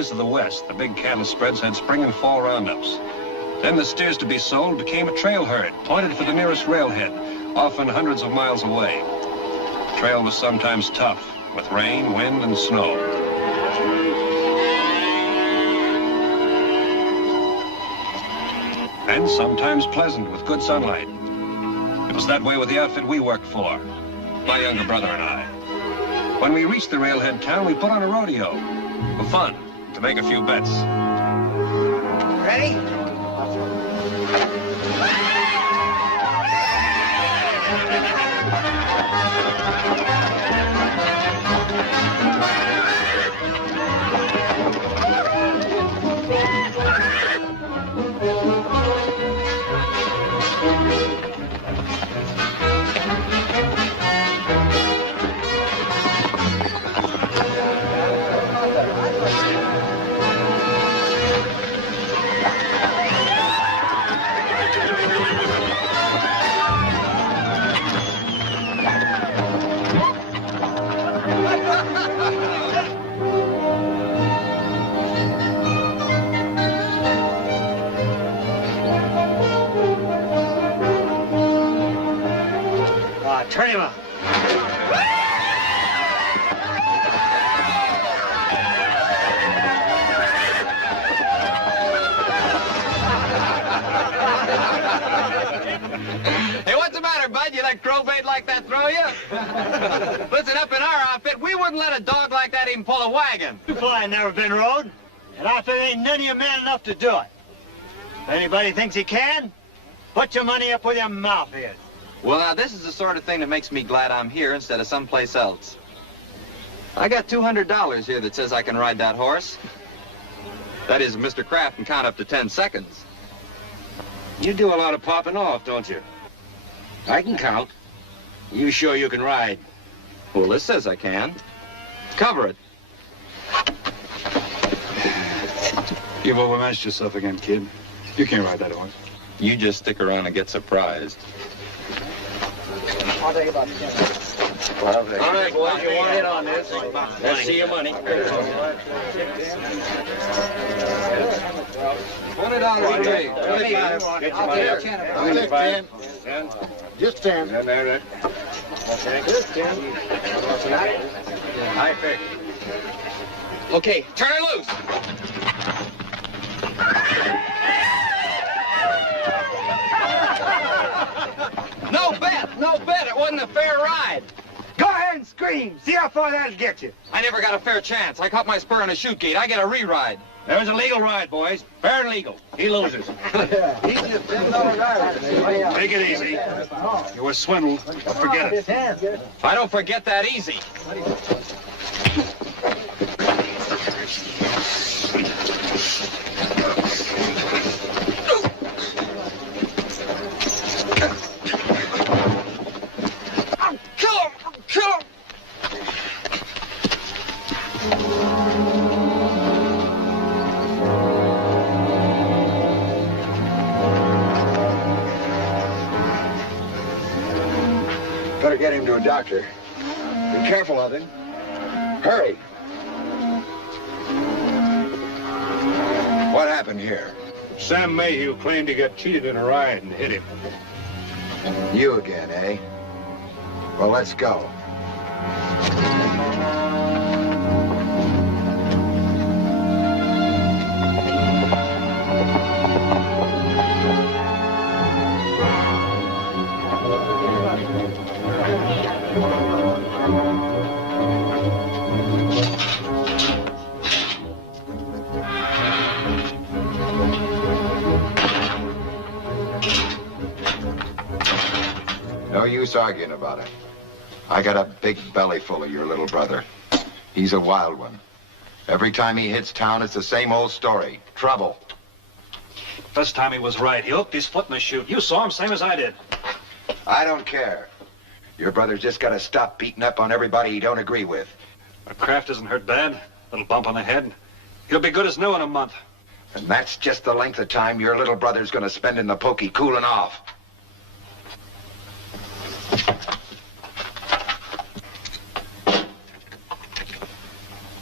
days of the West, the big cattle spreads had spring and fall roundups. Then the steers to be sold became a trail herd, pointed for the nearest railhead, often hundreds of miles away. The trail was sometimes tough, with rain, wind, and snow. And sometimes pleasant, with good sunlight. It was that way with the outfit we worked for, my younger brother and I. When we reached the railhead town, we put on a rodeo. For fun, to make a few bets. Ready? Turn him up. Hey, what's the matter, bud? You let crowbait like that throw you? Listen, up in our outfit, we wouldn't let a dog like that even pull a wagon. You fly never been rode, and outfit ain't none of you man enough to do it. If anybody thinks he can, put your money up with your mouth here. Well, now, this is the sort of thing that makes me glad I'm here instead of someplace else. I got $200 here that says I can ride that horse. That is, Mr. Kraft can count up to 10 seconds. You do a lot of popping off, don't you? I can count. You sure you can ride? Well, this says I can. Cover it. You've overmatched yourself again, kid. You can't ride that horse. You just stick around and get surprised. I'll take about 10. All right, boys, you want in on this? Let's see your money. $20 trade. 25. I'll take 10. I'll take 10. 10. Just 10. There. Okay. Just 10. High pick. Okay, turn her loose. No bet, no bet. It wasn't a fair ride. Go ahead and scream. See how far that'll get you. I never got a fair chance. I caught my spur on a chute gate. I get a re-ride. There's a legal ride, boys. Fair and legal. He loses. He's just $10 rider. Take it easy. You were swindled, but forget it. I don't forget that easy. Better get him to a doctor. Be careful of him. Hurry. What happened here? Sam Mayhew claimed he got cheated in a ride and hit him. You again, eh? Well, let's go. No use arguing about it. I got a big belly full of your little brother. He's a wild one. Every time he hits town, it's the same old story. Trouble. First time he was right. He hooked his foot in the chute. You saw him, same as I did. I don't care. Your brother's just got to stop beating up on everybody he don't agree with. Our Kraft isn't hurt bad. Little bump on the head. He'll be good as new in a month. And that's just the length of time your little brother's going to spend in the pokey cooling off.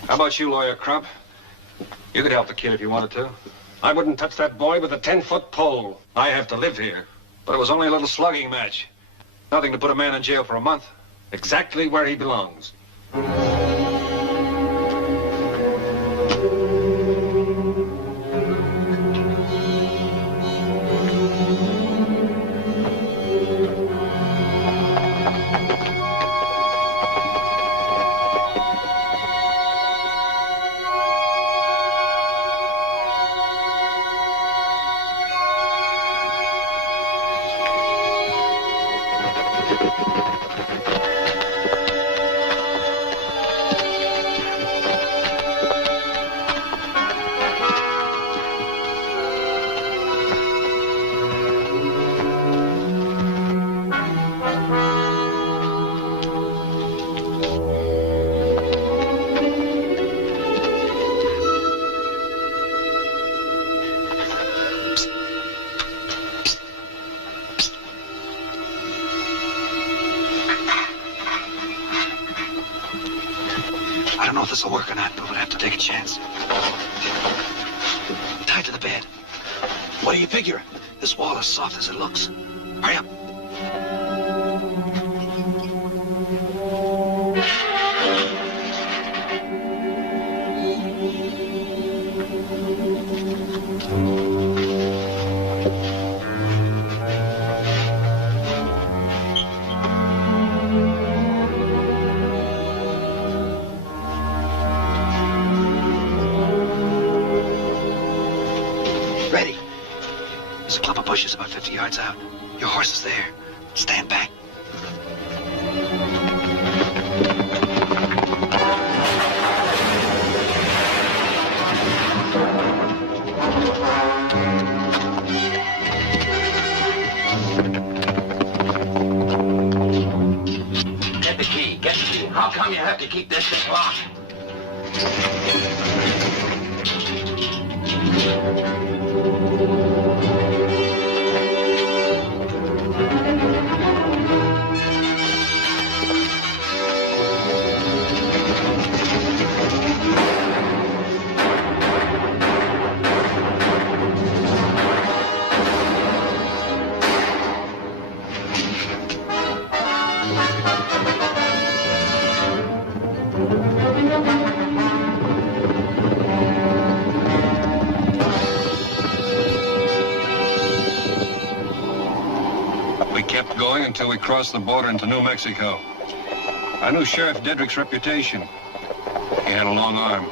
How about you, Lawyer Crump? You could help the kid if you wanted to. I wouldn't touch that boy with a 10-foot pole. I have to live here. But it was only a little slugging match. Nothing to put a man in jail for a month. Exactly where he belongs. I don't know if this will work or not, but we'll have to take a chance. Tied to the bed. What do you figure? This wall is soft as it looks. Hurry up. Ready. There's a clump of bushes about 50 yards out. Your horse is there. Stand back. Get the key, get the key. How come you have to keep this thing locked? We kept going until we crossed the border into New Mexico. I knew Sheriff Dedrick's reputation. He had a long arm.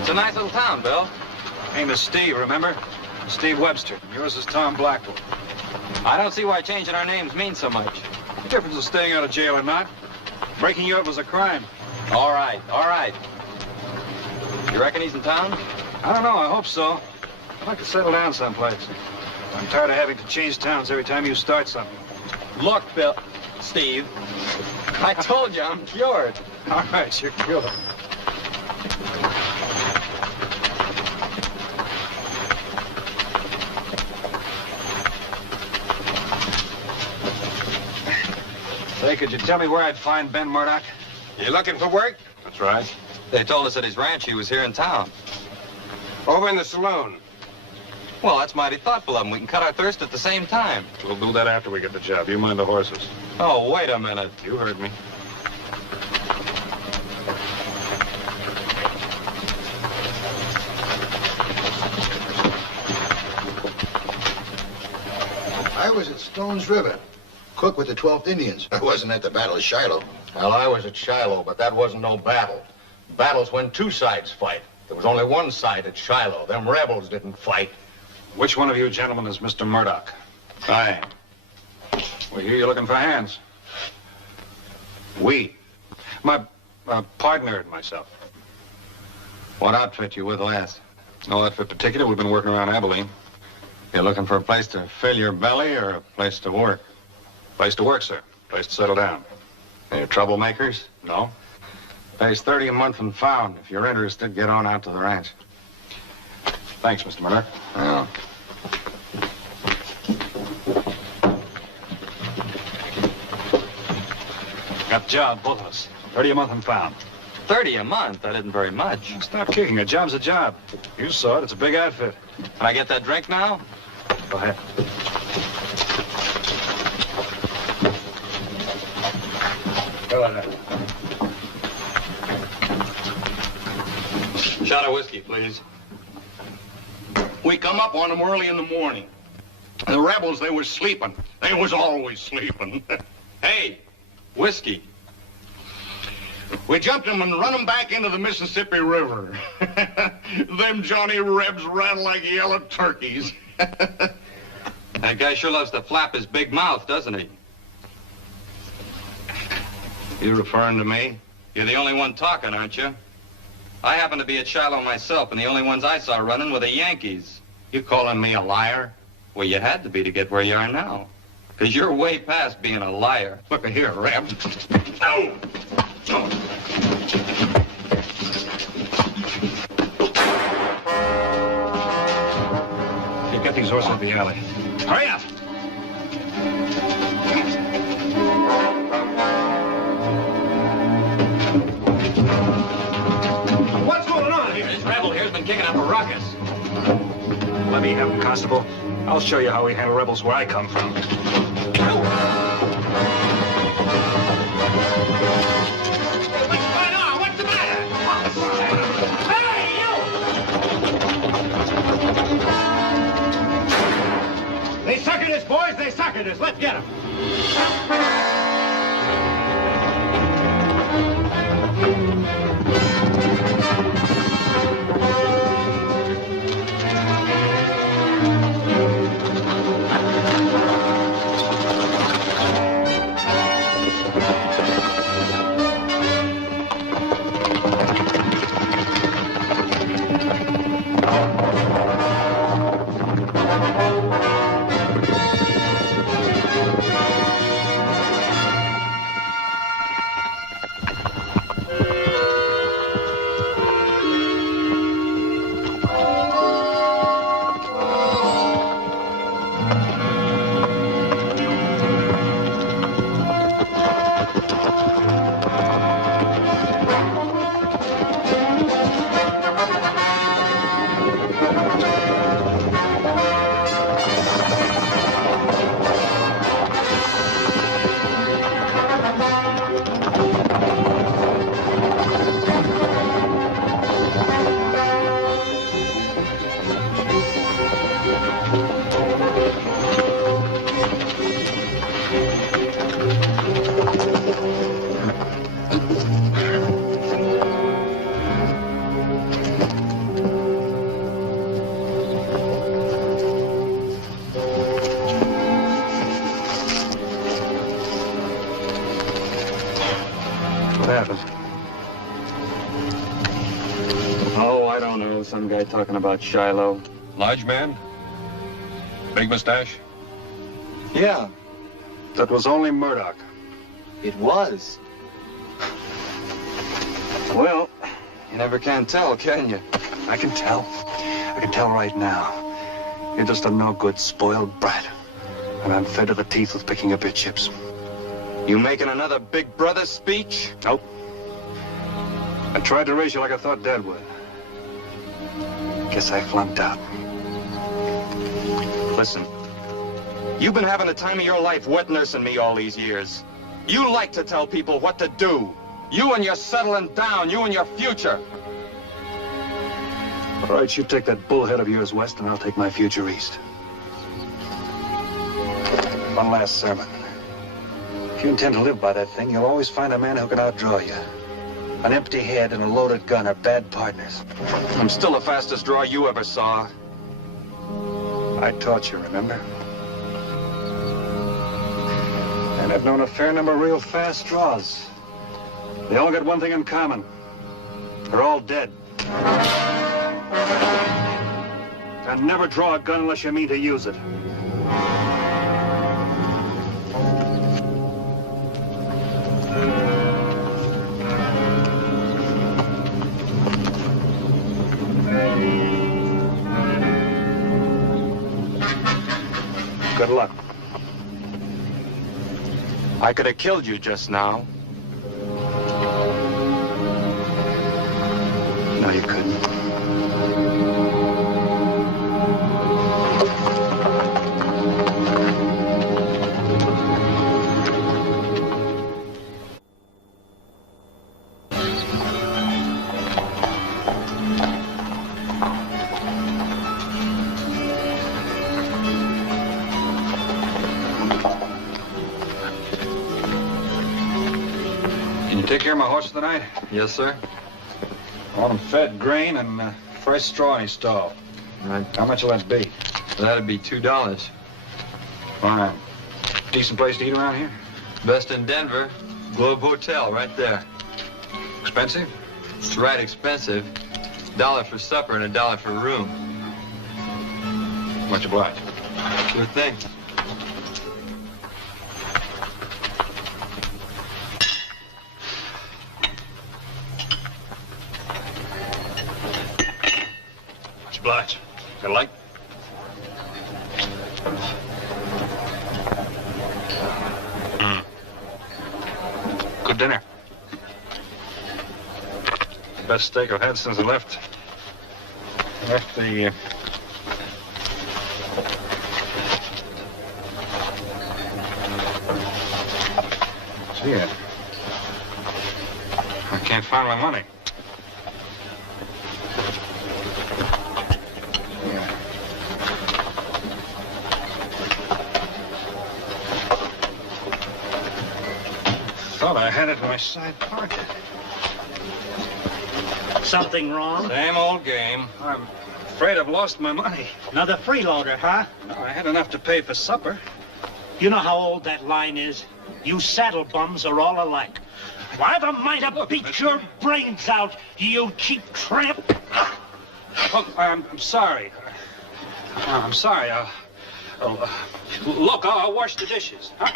It's a nice little town, Bill. Name is Steve, remember? Steve Webster. Yours is Tom Blackwell. I don't see why changing our names means so much. The difference is staying out of jail or not. Breaking you up was a crime. All right, all right. You reckon he's in town? I don't know, I hope so. I'd like to settle down someplace. I'm tired of having to change towns every time you start something. Look, Bill. Steve. I told you I'm cured. All right, you're cured. Say, could you tell me where I'd find Ben Murdoch? You looking for work? That's right. They told us at his ranch he was here in town. Over in the saloon. Well, that's mighty thoughtful of him. We can cut our thirst at the same time. We'll do that after we get the job. You mind the horses. Oh, wait a minute. You heard me. I was at Stone's River. Cook with the 12th Indians. I wasn't at the Battle of Shiloh. Well, I was at Shiloh, but that wasn't no battle. Battle's when two sides fight. There was only one side at Shiloh. Them rebels didn't fight. Which one of you gentlemen is Mr. Murdoch? Aye. We hear you're looking for hands. We. My partner and myself. What outfit you with last? No outfit particular. We've been working around Abilene. You looking for a place to fill your belly or a place to work? Place to work, sir. Place to settle down. Any troublemakers? No? Pays 30 a month and found. If you're interested, get on out to the ranch. Thanks, Mr. Yeah. job, both of us. 30 a month and found. 30 a month? That isn't very much. Stop kicking. A job's a job. You saw it. It's a big outfit. Can I get that drink now? Go ahead. Go ahead. Shot of whiskey, please. We come up on them early in the morning. The rebels, they was sleeping. They was always sleeping. Hey, whiskey. We jumped them and run them back into the Mississippi River. Them Johnny Rebs ran like yellow turkeys. That guy sure loves to flap his big mouth, doesn't he? You referring to me? You're the only one talking, aren't you? I happen to be at Shiloh myself, and the only ones I saw running were the Yankees. You calling me a liar? Well, you had to be to get where you are now. Because you're way past being a liar. Look here, Reb. No! You get these horses in the alley. Hurry up! What's going on here? This rebel here's been kicking up a ruckus. Let me have him, Constable. I'll show you how we handle rebels where I come from. What's going on? What's the matter? Hey, you! They suckered us, boys. They suckered us. Let's get them. Some guy talking about Shiloh. Large man? Big mustache? Yeah, That was only Murdoch. it was. Well, You never can tell, can you? I can tell. I can tell right now. You're just a no-good, spoiled brat. And I'm fed to the teeth with picking up your chips. You making another big brother speech? Nope. I tried to raise you like I thought Dad would. Guess I flunked out. Listen, you've been having the time of your life wet nursing me all these years. You like to tell people what to do. You and your settling down, you and your future. All right, you take that bullhead of yours west, and I'll take my future east. One last sermon. If you intend to live by that thing, you'll always find a man who can outdraw you. An empty head and a loaded gun are bad partners. I'm still the fastest draw you ever saw. I taught you, remember? And I've known a fair number of real fast draws. They all got one thing in common. They're all dead. And never draw a gun unless you mean to use it. Good luck. I could have killed you just now. you couldn't. Take care of my horse tonight? Yes, sir. I want him fed grain and fresh straw in his stall. Right. How much will that be? That'd be $2. Fine. Decent place to eat around here? Best in Denver. Globe Hotel, right there. Expensive? It's right expensive. $1 for supper and $1 for room. Much obliged. Sure thing. Obliged. Got a light? Good dinner. Best steak I've had since I left the... Gee, I can't find my money. Thought I had it in my side pocket. Something wrong? Same old game. I'm afraid I've lost my money. Another freeloader, huh? No, I had enough to pay for supper. You know how old that line is? You saddle bums are all alike. Why the might have beat your brains out, you cheap tramp? Look, I'm sorry. I'm sorry. Look, I'll wash the dishes. Huh?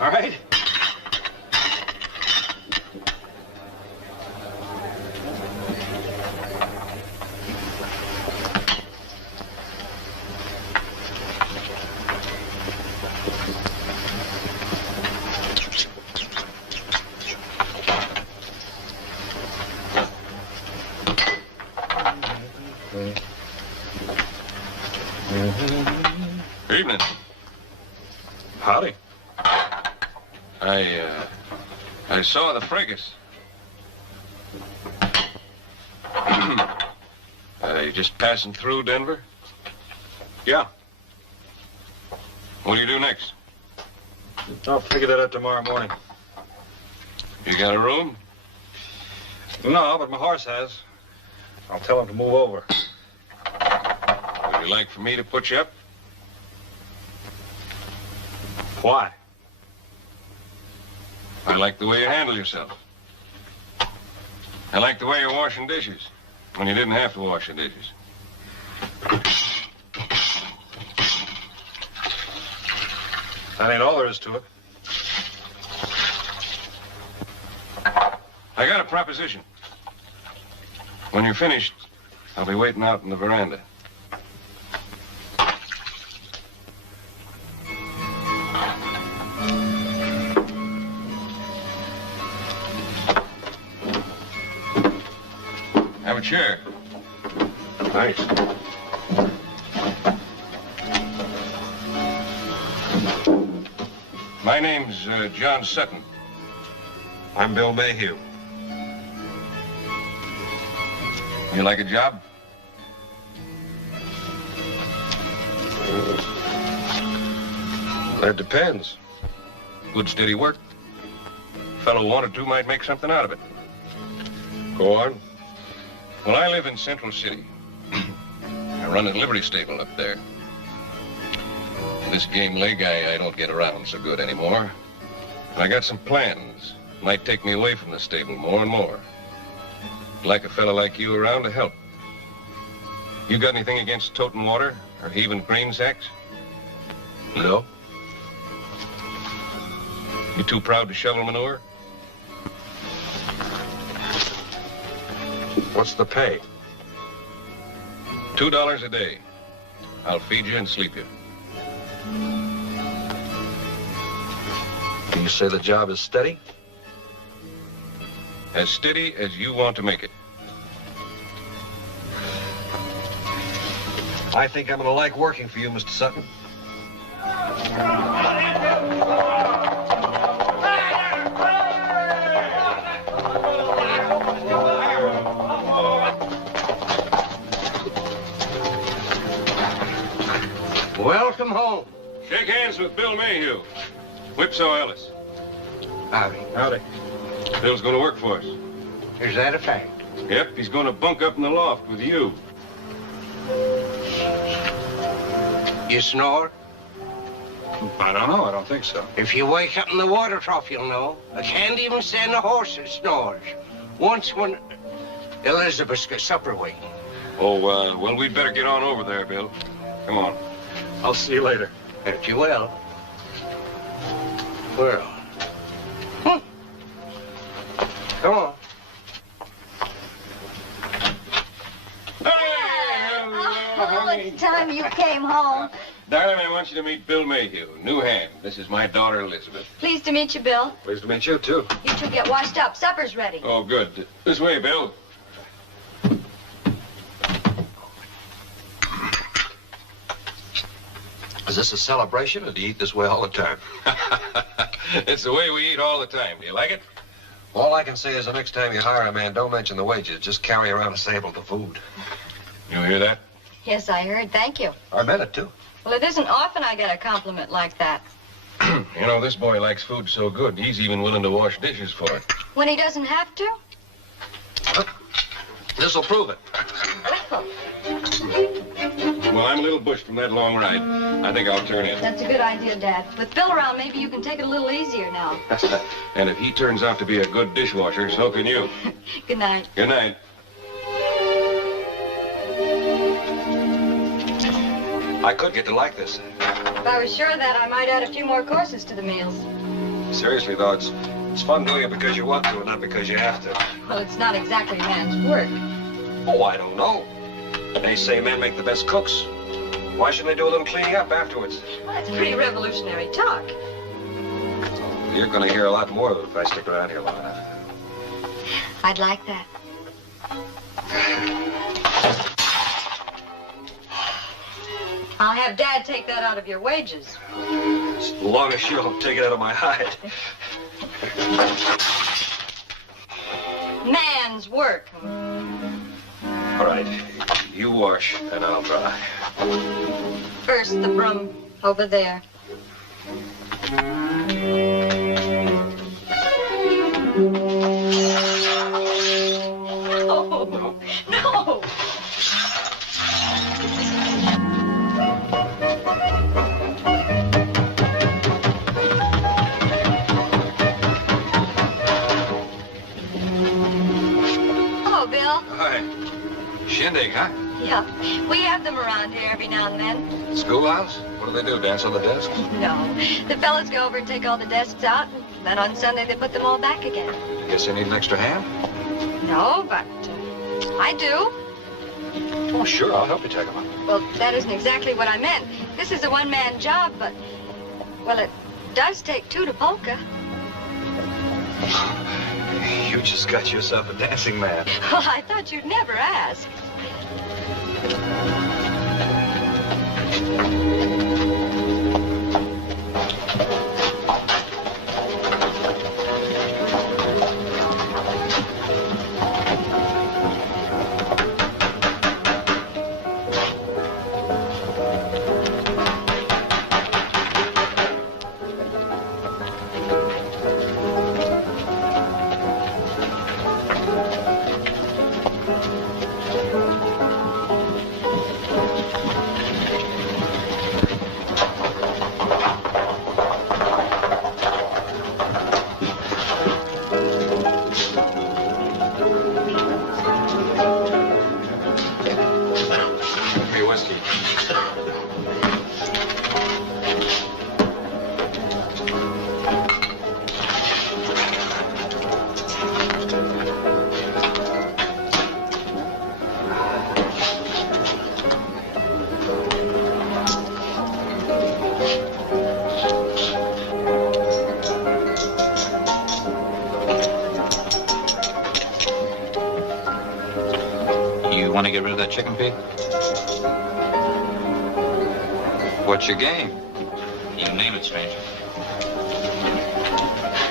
All right? Evening. Howdy. I saw the fracas. You just passing through Denver? Yeah. What do you do next? I'll figure that out tomorrow morning. You got a room? No, but my horse has. I'll tell him to move over. Would you like for me to put you up? Why? I like the way you handle yourself. I like the way you're washing dishes when you didn't have to wash the dishes. That ain't all there is to it. I got a proposition. When you're finished, I'll be waiting out in the veranda. Have a chair. Thanks. My name's John Sutton. I'm Bill Mayhew. You like a job? That depends. Good steady work. Fellow wanted to might make something out of it. Go on. Well, I live in Central City. I run a livery stable up there. This game leg I don't get around so good anymore. I got some plans. Might take me away from the stable more and more. Like a fella like you around to help. You got anything against toting water or heaving grain sacks? No. You too proud to shovel manure? What's the pay? $2 a day. I'll feed you and sleep you. You say the job is steady? As steady as you want to make it. I think I'm going to like working for you, Mr. Sutton. Welcome home. Shake hands with Bill Mayhew. Whipsaw Ellis. Howdy. Howdy. Bill's going to work for us. Is that a fact? Yep, he's going to bunk up in the loft with you. You snore? I don't know. I don't think so. If you wake up in the water trough, you'll know. I can't even stand a horse that snores. Once when Elizabeth's got supper waiting. Oh, well, we'd better get on over there, Bill. Come on. I'll see you later. If you will. Well. Come on. Oh, it's time you came home. Darling, I want you to meet Bill Mayhew, new hand. This is my daughter, Elizabeth. Pleased to meet you, Bill. Pleased to meet you, too. You two get washed up. Supper's ready. Oh, good. This way, Bill. Is this a celebration, or do you eat this way all the time? It's the way we eat all the time. Do you like it? All I can say is the next time you hire a man, don't mention the wages. Just carry around a sample of the food. You hear that? Yes, I heard. Thank you. I meant it, too. Well, it isn't often I get a compliment like that. You know, this boy likes food so good, he's even willing to wash dishes for it. When he doesn't have to? This'll prove it. Well, I'm a little bushed from that long ride. I think I'll turn in. That's a good idea, Dad. With Bill around, maybe you can take it a little easier now. And if he turns out to be a good dishwasher, so can you. Good night. Good night. I could get to like this. If I was sure of that, I might add a few more courses to the meals. Seriously, though, it's fun doing it because you want to and not because you have to. Well, it's not exactly man's work. Oh, I don't know. They say men make the best cooks. Why shouldn't they do a little cleaning up afterwards? Well, that's pretty revolutionary talk. You're going to hear a lot more of it if I stick around here long enough. I'd like that. I'll have Dad take that out of your wages. As long as you'll take it out of my hide. Man's work. All right, you wash and I'll dry. First, the broom over there. No, no. Hello, Bill. Hi. Shindig, huh? Yeah, we have them around here every now and then. Schoolhouse? What do they do, dance on the desk? No, the fellas go over and take all the desks out, and then on Sunday they put them all back again. Guess they need an extra hand? No, but I do. Oh, sure, I'll help you take them up. Well, that isn't exactly what I meant. This is a one-man job, but, well, it does take two to polka. You just got yourself a dancing man. Well, I thought you'd never ask. You want to get rid of that chicken pig? What's your game? You name it, stranger.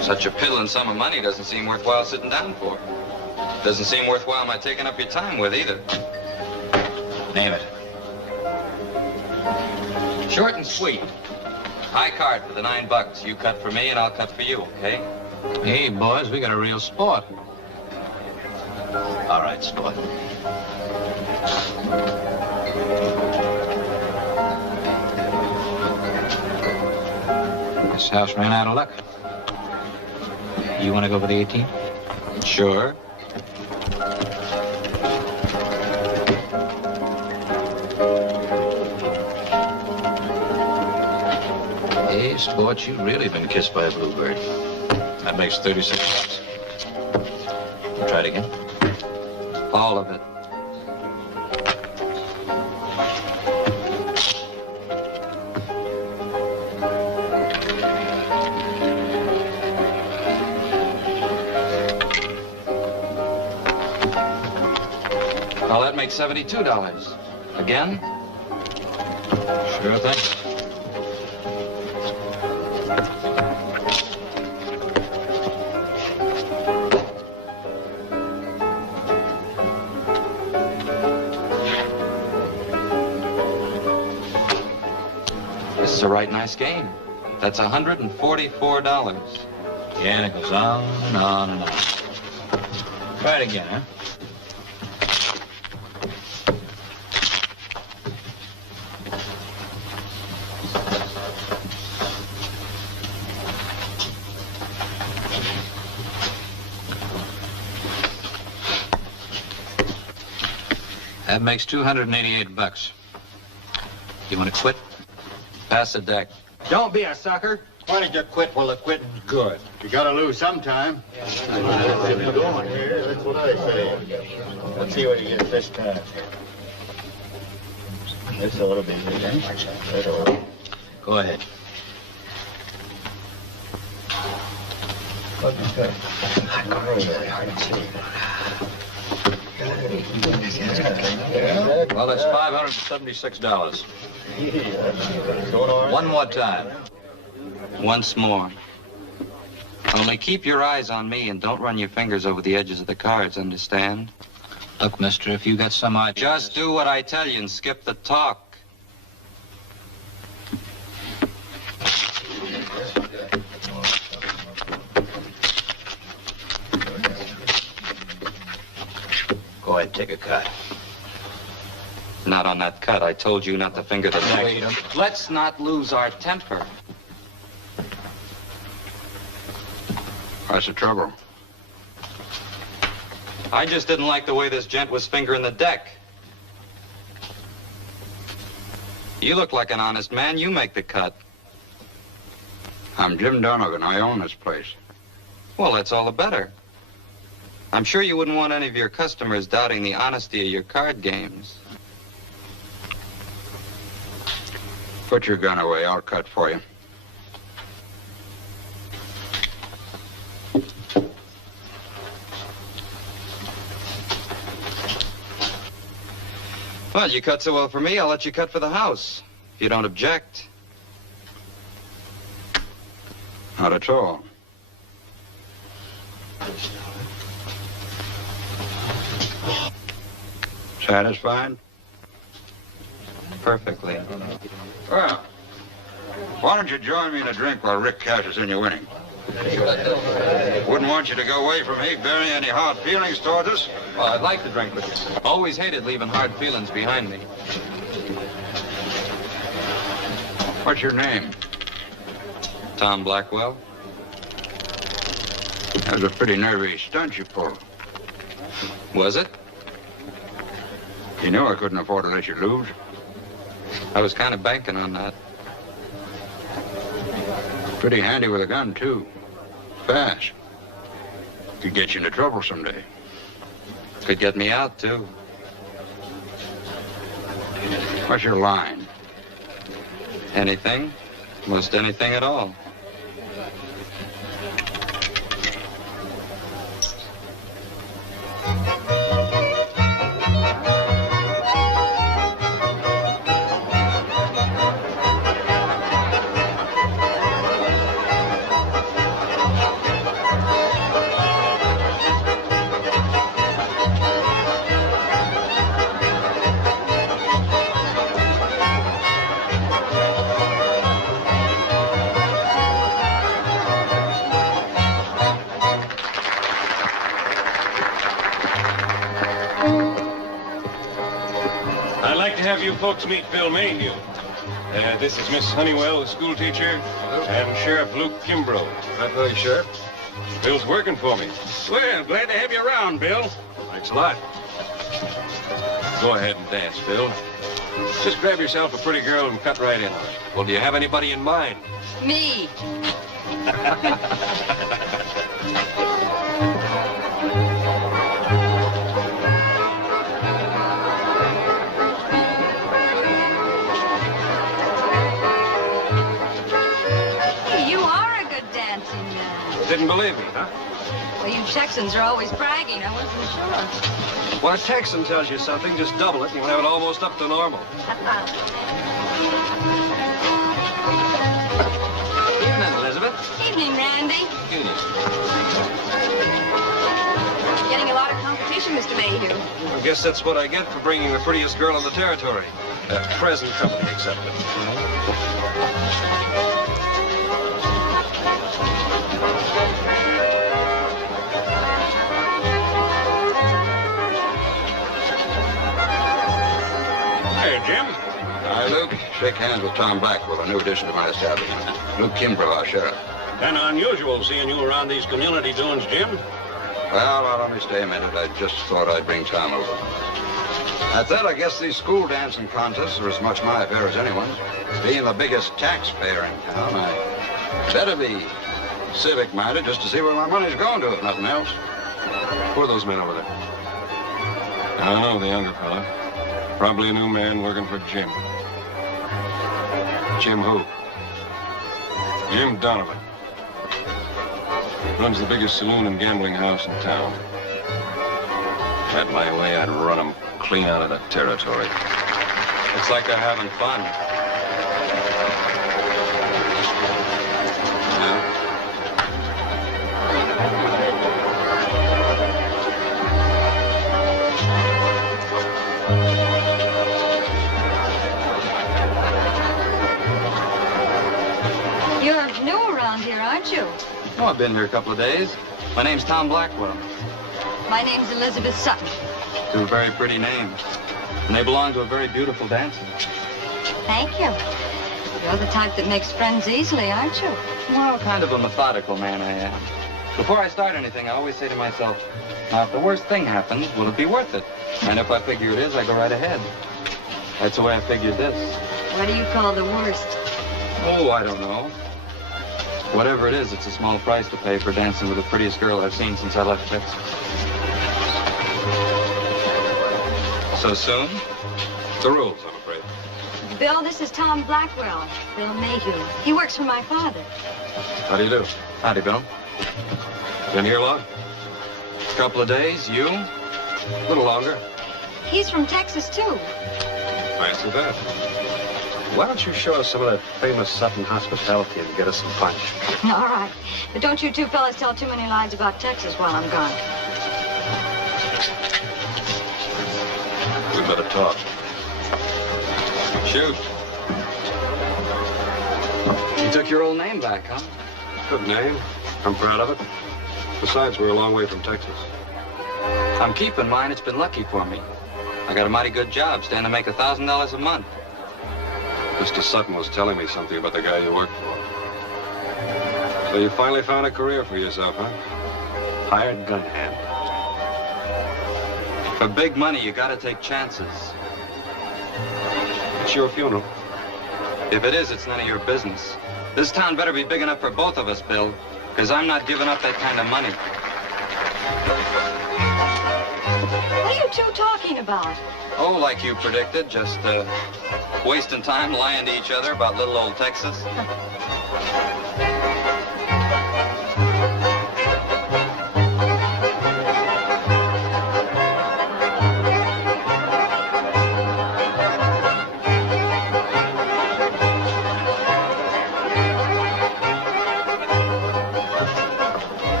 Such a piddling sum of money doesn't seem worthwhile sitting down for. Doesn't seem worthwhile my taking up your time with either. Name it. Short and sweet. High card for the $9. You cut for me and I'll cut for you, okay? Hey, boys, we got a real sport. All right, sport. This house ran out of luck. You want to go for the 18? Sure. Hey, sport, you've really been kissed by a bluebird. That makes 36 bucks. Try it again. All of it. Well, that makes $72. Again? Sure thing. This is a right nice game. That's $144. Yeah, and it goes on and on and on. Try it again, huh? That makes 288 bucks. You want to quit? Pass the deck. Don't be a sucker. Why don't you quit while the quitting's good? You gotta lose sometime. Going here, that's what I say. Let's see what you get this time. This ought to be good, eh? Go ahead. What is that? Really hard to see. Well, that's $576. One more time. Once more. Only keep your eyes on me and don't run your fingers over the edges of the cards, understand? Look, mister, if you got some idea... Just do what I tell you and skip the talk. Go ahead, take a cut. Not on that cut. I told you not to finger the deck. Let's not lose our temper. What's the trouble? I just didn't like the way this gent was fingering the deck. You look like an honest man. You make the cut. I'm Jim Donovan. I own this place. Well, that's all the better. I'm sure you wouldn't want any of your customers doubting the honesty of your card games. Put your gun away. I'll cut for you. Well, you cut so well for me, I'll let you cut for the house, if you don't object. Not at all. Satisfied? Perfectly. Well, why don't you join me in a drink while Rick cashes in your winning? Wouldn't want you to go away from me bearing any hard feelings towards us. Well, I'd like to drink with you. Always hated leaving hard feelings behind me. What's your name? Tom Blackwell. That was a pretty nervy stunt you pulled. Was it? You knew I couldn't afford to let you lose. I was kind of banking on that. Pretty handy with a gun, too. Fast. Could get you into trouble someday. Could get me out, too. What's your line? Anything. Most anything at all. have you folks meet Bill Mayhew. This is Miss Honeywell, the school teacher, and Sheriff Luke Kimbrough. That way, Sheriff. Bill's working for me. Well, glad to have you around, Bill. Thanks a lot. Go ahead and dance, Bill. Just grab yourself a pretty girl and cut right in on it. Well, do you have anybody in mind? Me. Hey, you are a good dancing man. Didn't believe me, huh? Well, you Texans are always bragging. I wasn't sure. When a Texan tells you something, just double it and you'll have it almost up to normal. Evening, Elizabeth. Evening, Randy. Getting a lot of competition, Mr. Mayhew. I guess that's what I get for bringing the prettiest girl in the territory. Present company accepted. Hey, Jim. Hi, Luke. Shake hands with Tom Blackwell, a new addition to my establishment. Luke Kimbrough, our sheriff. Kind of unusual seeing you around these community doings, Jim. Well, now, let me stay a minute. I just thought I'd bring Tom over. At that, I guess these school dancing contests are as much my affair as anyone's. Being the biggest taxpayer in town, I better be civic-minded just to see where my money's going to, if nothing else. Who are those men over there? I don't know, the younger fella. Probably a new man working for Jim. Jim who? Jim Donovan. Runs the biggest saloon and gambling house in town. Had my way, I'd run him clean out of the territory. Looks like they're having fun. You're new around here, aren't you? Oh, I've been here a couple of days. My name's Tom Blackwell. My name's Elizabeth Sutton. Two very pretty names. And they belong to a very beautiful dancer. Thank you. You're the type that makes friends easily, aren't you? Well, kind of a methodical man I am. Before I start anything, I always say to myself, now, if the worst thing happens, will it be worth it? And if I figure it is, I go right ahead. That's the way I figured this. What do you call the worst? Oh, I don't know. Whatever it is, it's a small price to pay for dancing with the prettiest girl I've seen since I left Texas. So soon? The rules, I'm afraid. Bill, this is Tom Blackwell. Bill Mayhew. He works for my father. How do you do? Howdy, Bill. Been here long? A couple of days. You? A little longer. He's from Texas, too. Nice to that. Why don't you show us some of that famous Sutton hospitality and get us some punch? All right. But don't you two fellas tell too many lies about Texas while I'm gone. We better talk. Shoot. You took your old name back, huh? Good name. I'm proud of it. Besides, we're a long way from Texas. I'm keeping mine. It's been lucky for me. I got a mighty good job, stand to make $1,000 a month. Mr. Sutton was telling me something about the guy you work for. So you finally found a career for yourself, huh? Hired gun hand. For big money, you gotta take chances. It's your funeral. If it is, it's none of your business. This town better be big enough for both of us, Bill, because I'm not giving up that kind of money. What are you two talking about? Oh, like you predicted, just wasting time lying to each other about little old Texas.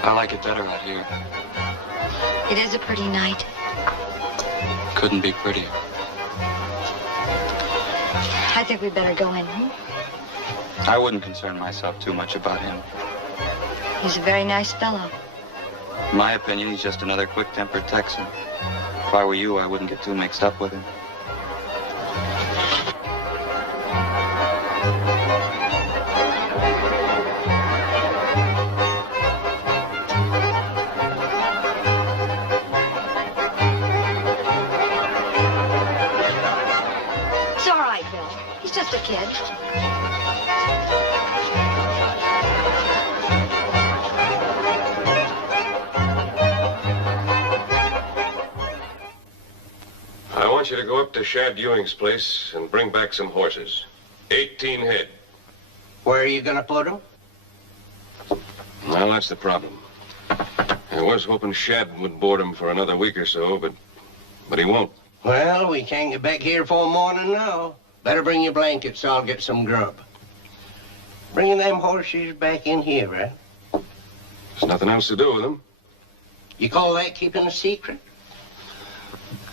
I like it better out here. It is a pretty night. Couldn't be prettier. I think we'd better go in. I wouldn't concern myself too much about him. He's a very nice fellow. In my opinion, he's just another quick-tempered Texan. If I were you, I wouldn't get too mixed up with him. It's all right, Bill. He's just a kid. I want you to go up to Shad Ewing's place and bring back some horses. 18 head. Where are you gonna put them? Well, that's the problem. I was hoping Shad would board him for another week or so, but he won't. Well, we can't get back here for morning now. Better bring your blankets so I'll get some grub. Bringing them horses back in here, eh? There's nothing else to do with them. You call that keeping a secret?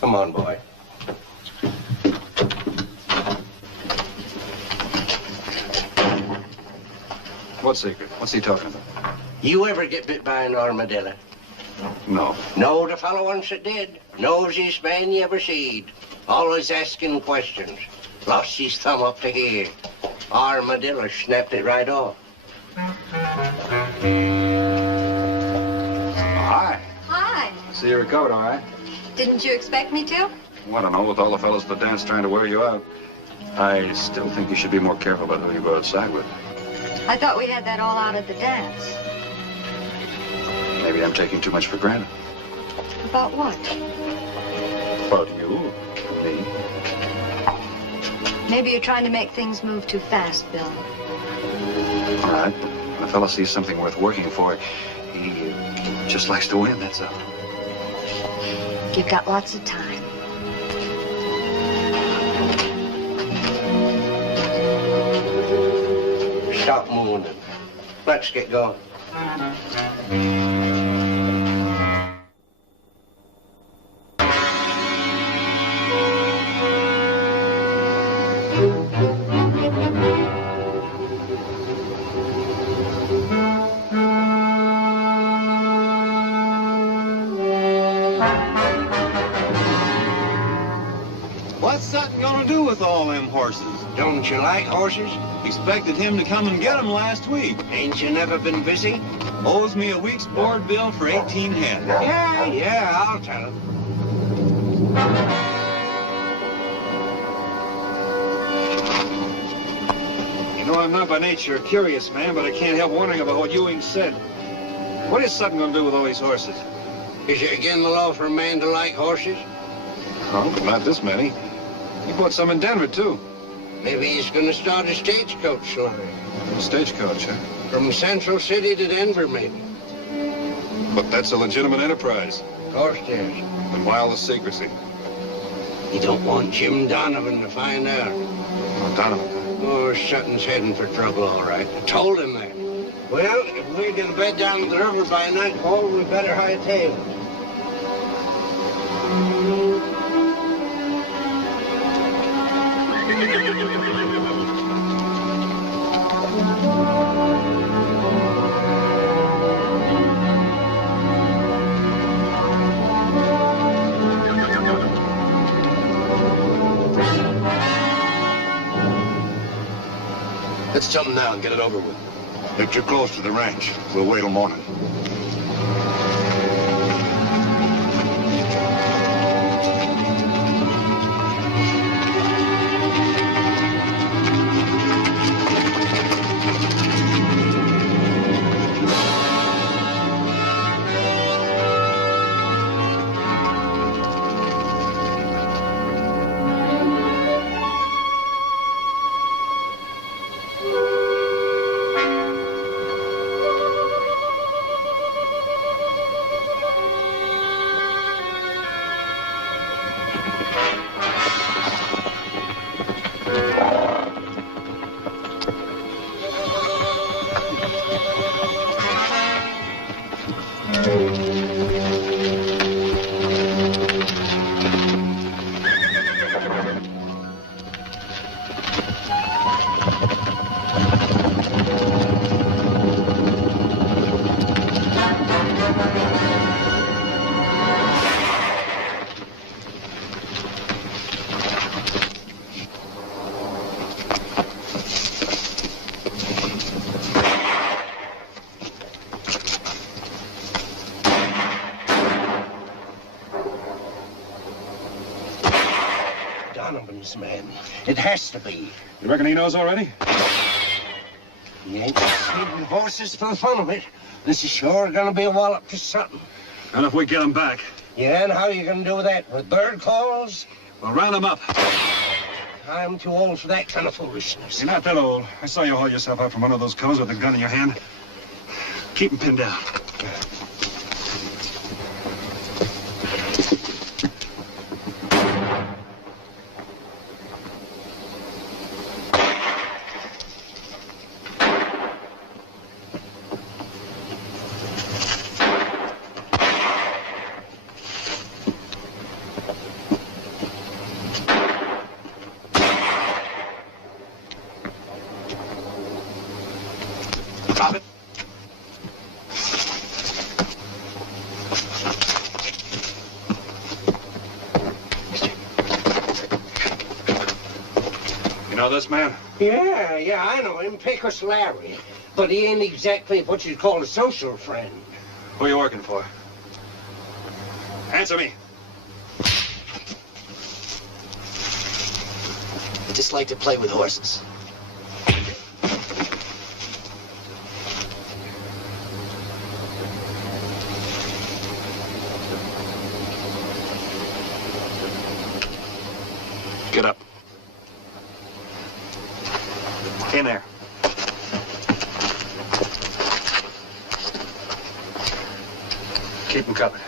Come on, boy. What secret? What's he talking about? You ever get bit by an armadillo? No. No, the fellow once that did. Nosiest man you ever seed. Always asking questions. Lost his thumb up to here. Armadillo snapped it right off. Hi. Hi. See you recovered, all right? Didn't you expect me to? Well, I don't know, with all the fellows at the dance trying to wear you out. I still think you should be more careful about who you go outside with. I thought we had that all out at the dance. Maybe I'm taking too much for granted. About what? About you, me. Maybe you're trying to make things move too fast, Bill. All right, but when a fella sees something worth working for, he just likes to win, that's all. You've got lots of time. Stop mooning. Let's get going. What's Sutton gonna do with all them horses? Don't you like horses? Expected him to come and get them last week. Ain't you never been busy? Owes me a week's board bill for 18 head. Yeah, I'll tell him. You know, I'm not by nature a curious man, but I can't help wondering about what Ewing said. What is Sutton going to do with all these horses? Is it again the law for a man to like horses? Oh, not this many. He bought some in Denver, too. Maybe he's gonna start a stagecoach line. A stagecoach, huh? From Central City to Denver, maybe. But that's a legitimate enterprise. Of course it is. And wildest secrecy. You don't want Jim Donovan to find out. Oh, Donovan. Oh, Sutton's heading for trouble, all right. I told him that. Well, if we're gonna bed down to the river by nightfall, we better hightail. Let's jump now and get it over with. If you're close to the ranch, we'll wait till morning. homesman. It has to be. You reckon he knows already? He ain't stealing horses for the fun of it. This is sure gonna be a wallop to something. And if we get him back? Yeah, and how are you gonna do that? With bird calls? We'll round him up. I'm too old for that kind of foolishness. You're not that old. I saw you haul yourself out from one of those covers with a gun in your hand. Keep him pinned down. This man? Yeah, I know him, Pecos Larry. But he ain't exactly what you'd call a social friend. Who are you working for? Answer me. I just like to play with horses. Get up. In there. Keep him covered.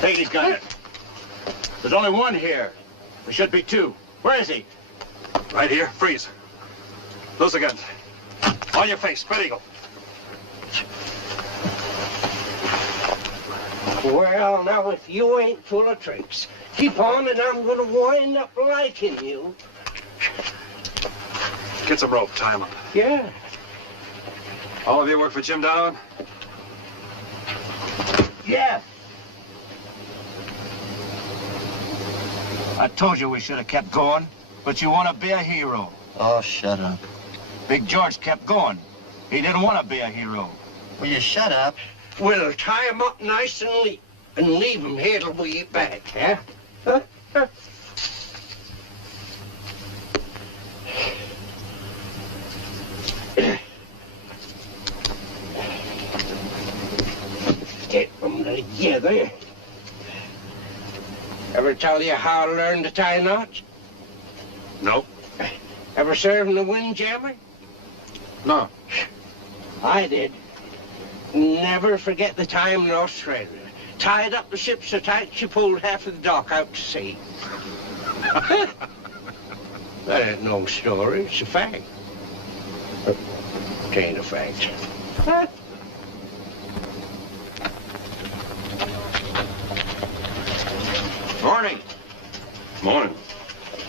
Take his gun. There's only one here. There should be two. Where is he? Right here. Freeze. Lose the guns. On your face. Spread eagle. Well, now, if you ain't full of tricks, keep on and I'm gonna wind up liking you. Get some rope. Tie him up. Yeah. All of you work for Jim Donovan? Yeah. I told you we should have kept going, but you want to be a hero. Oh, shut up. Big George kept going. He didn't want to be a hero. Will you shut up? Well, tie him up nice and leave him here till we get back, huh? Get them together. Ever tell you how I learned to tie knots? No. Ever served in the windjammer? No. I did. Never forget the time in Australia. Tied up the ship so tight she pulled half of the dock out to sea. That ain't no story, it's a fact. It ain't a fact. Morning. Morning.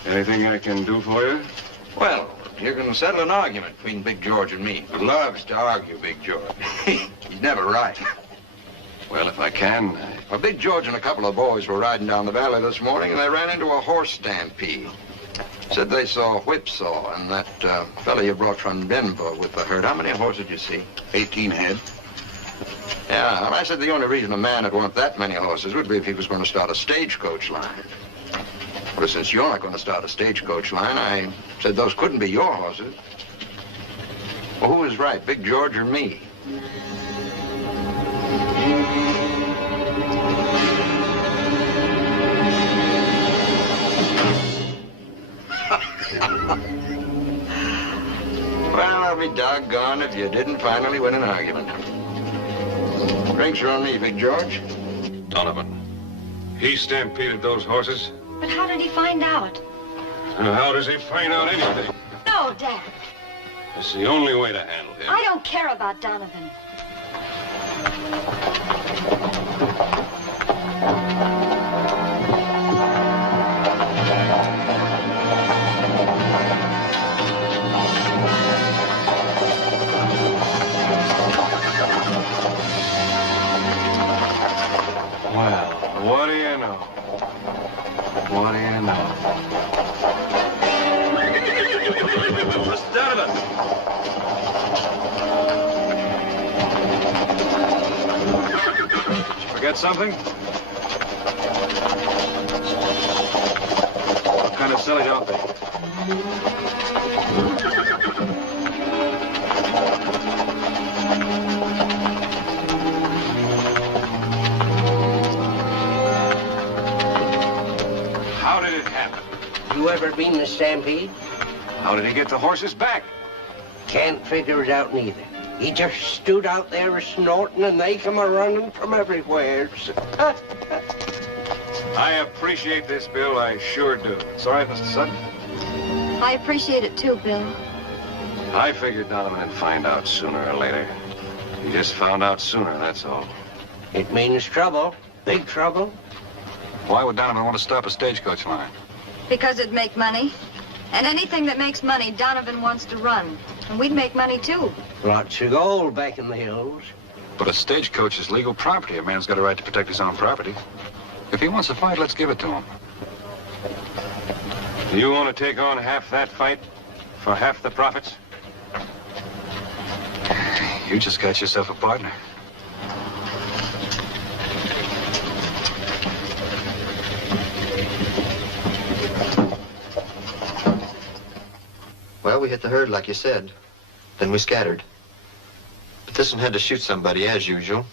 Anything I can do for you? Well, you're going to settle an argument between Big George and me. Loves to argue, Big George. He's never right. Well, if I can. Well, Big George and a couple of boys were riding down the valley this morning, and they ran into a horse stampede. Said they saw Whipsaw and that fella you brought from Denver with the herd. How many horses did you see? 18 head. Yeah, well, I said the only reason a man would want that many horses would be if he was going to start a stagecoach line. But since you're not going to start a stagecoach line, I said those couldn't be your horses. Well, who was right, Big George or me? Well, I'll be doggone if you didn't finally win an argument. Drinks are on me, Big George. Donovan. He stampeded those horses? But how did he find out? And how does he find out anything? No, Dad. It's the only way to handle him. I don't care about Donovan. that something? What kind of silly don't they? How did it happen? You ever been in a stampede? How did he get the horses back? Can't figure it out neither. He just stood out there snorting and they come a-running from everywhere. I appreciate this, Bill. I sure do. It's all right, Mr. Sutton. I appreciate it too, Bill. I figured Donovan would find out sooner or later. He just found out sooner, that's all. It means trouble. Big trouble. Why would Donovan want to stop a stagecoach line? Because it'd make money. And anything that makes money, Donovan wants to run. And we'd make money too. Lots of gold back in the hills. But a stagecoach is legal property. A man's got a right to protect his own property. If he wants to fight, let's give it to him. Do you want to take on half that fight for half the profits? You just got yourself a partner. Well, we hit the herd like you said. Then we scattered. But this one had to shoot somebody, as usual.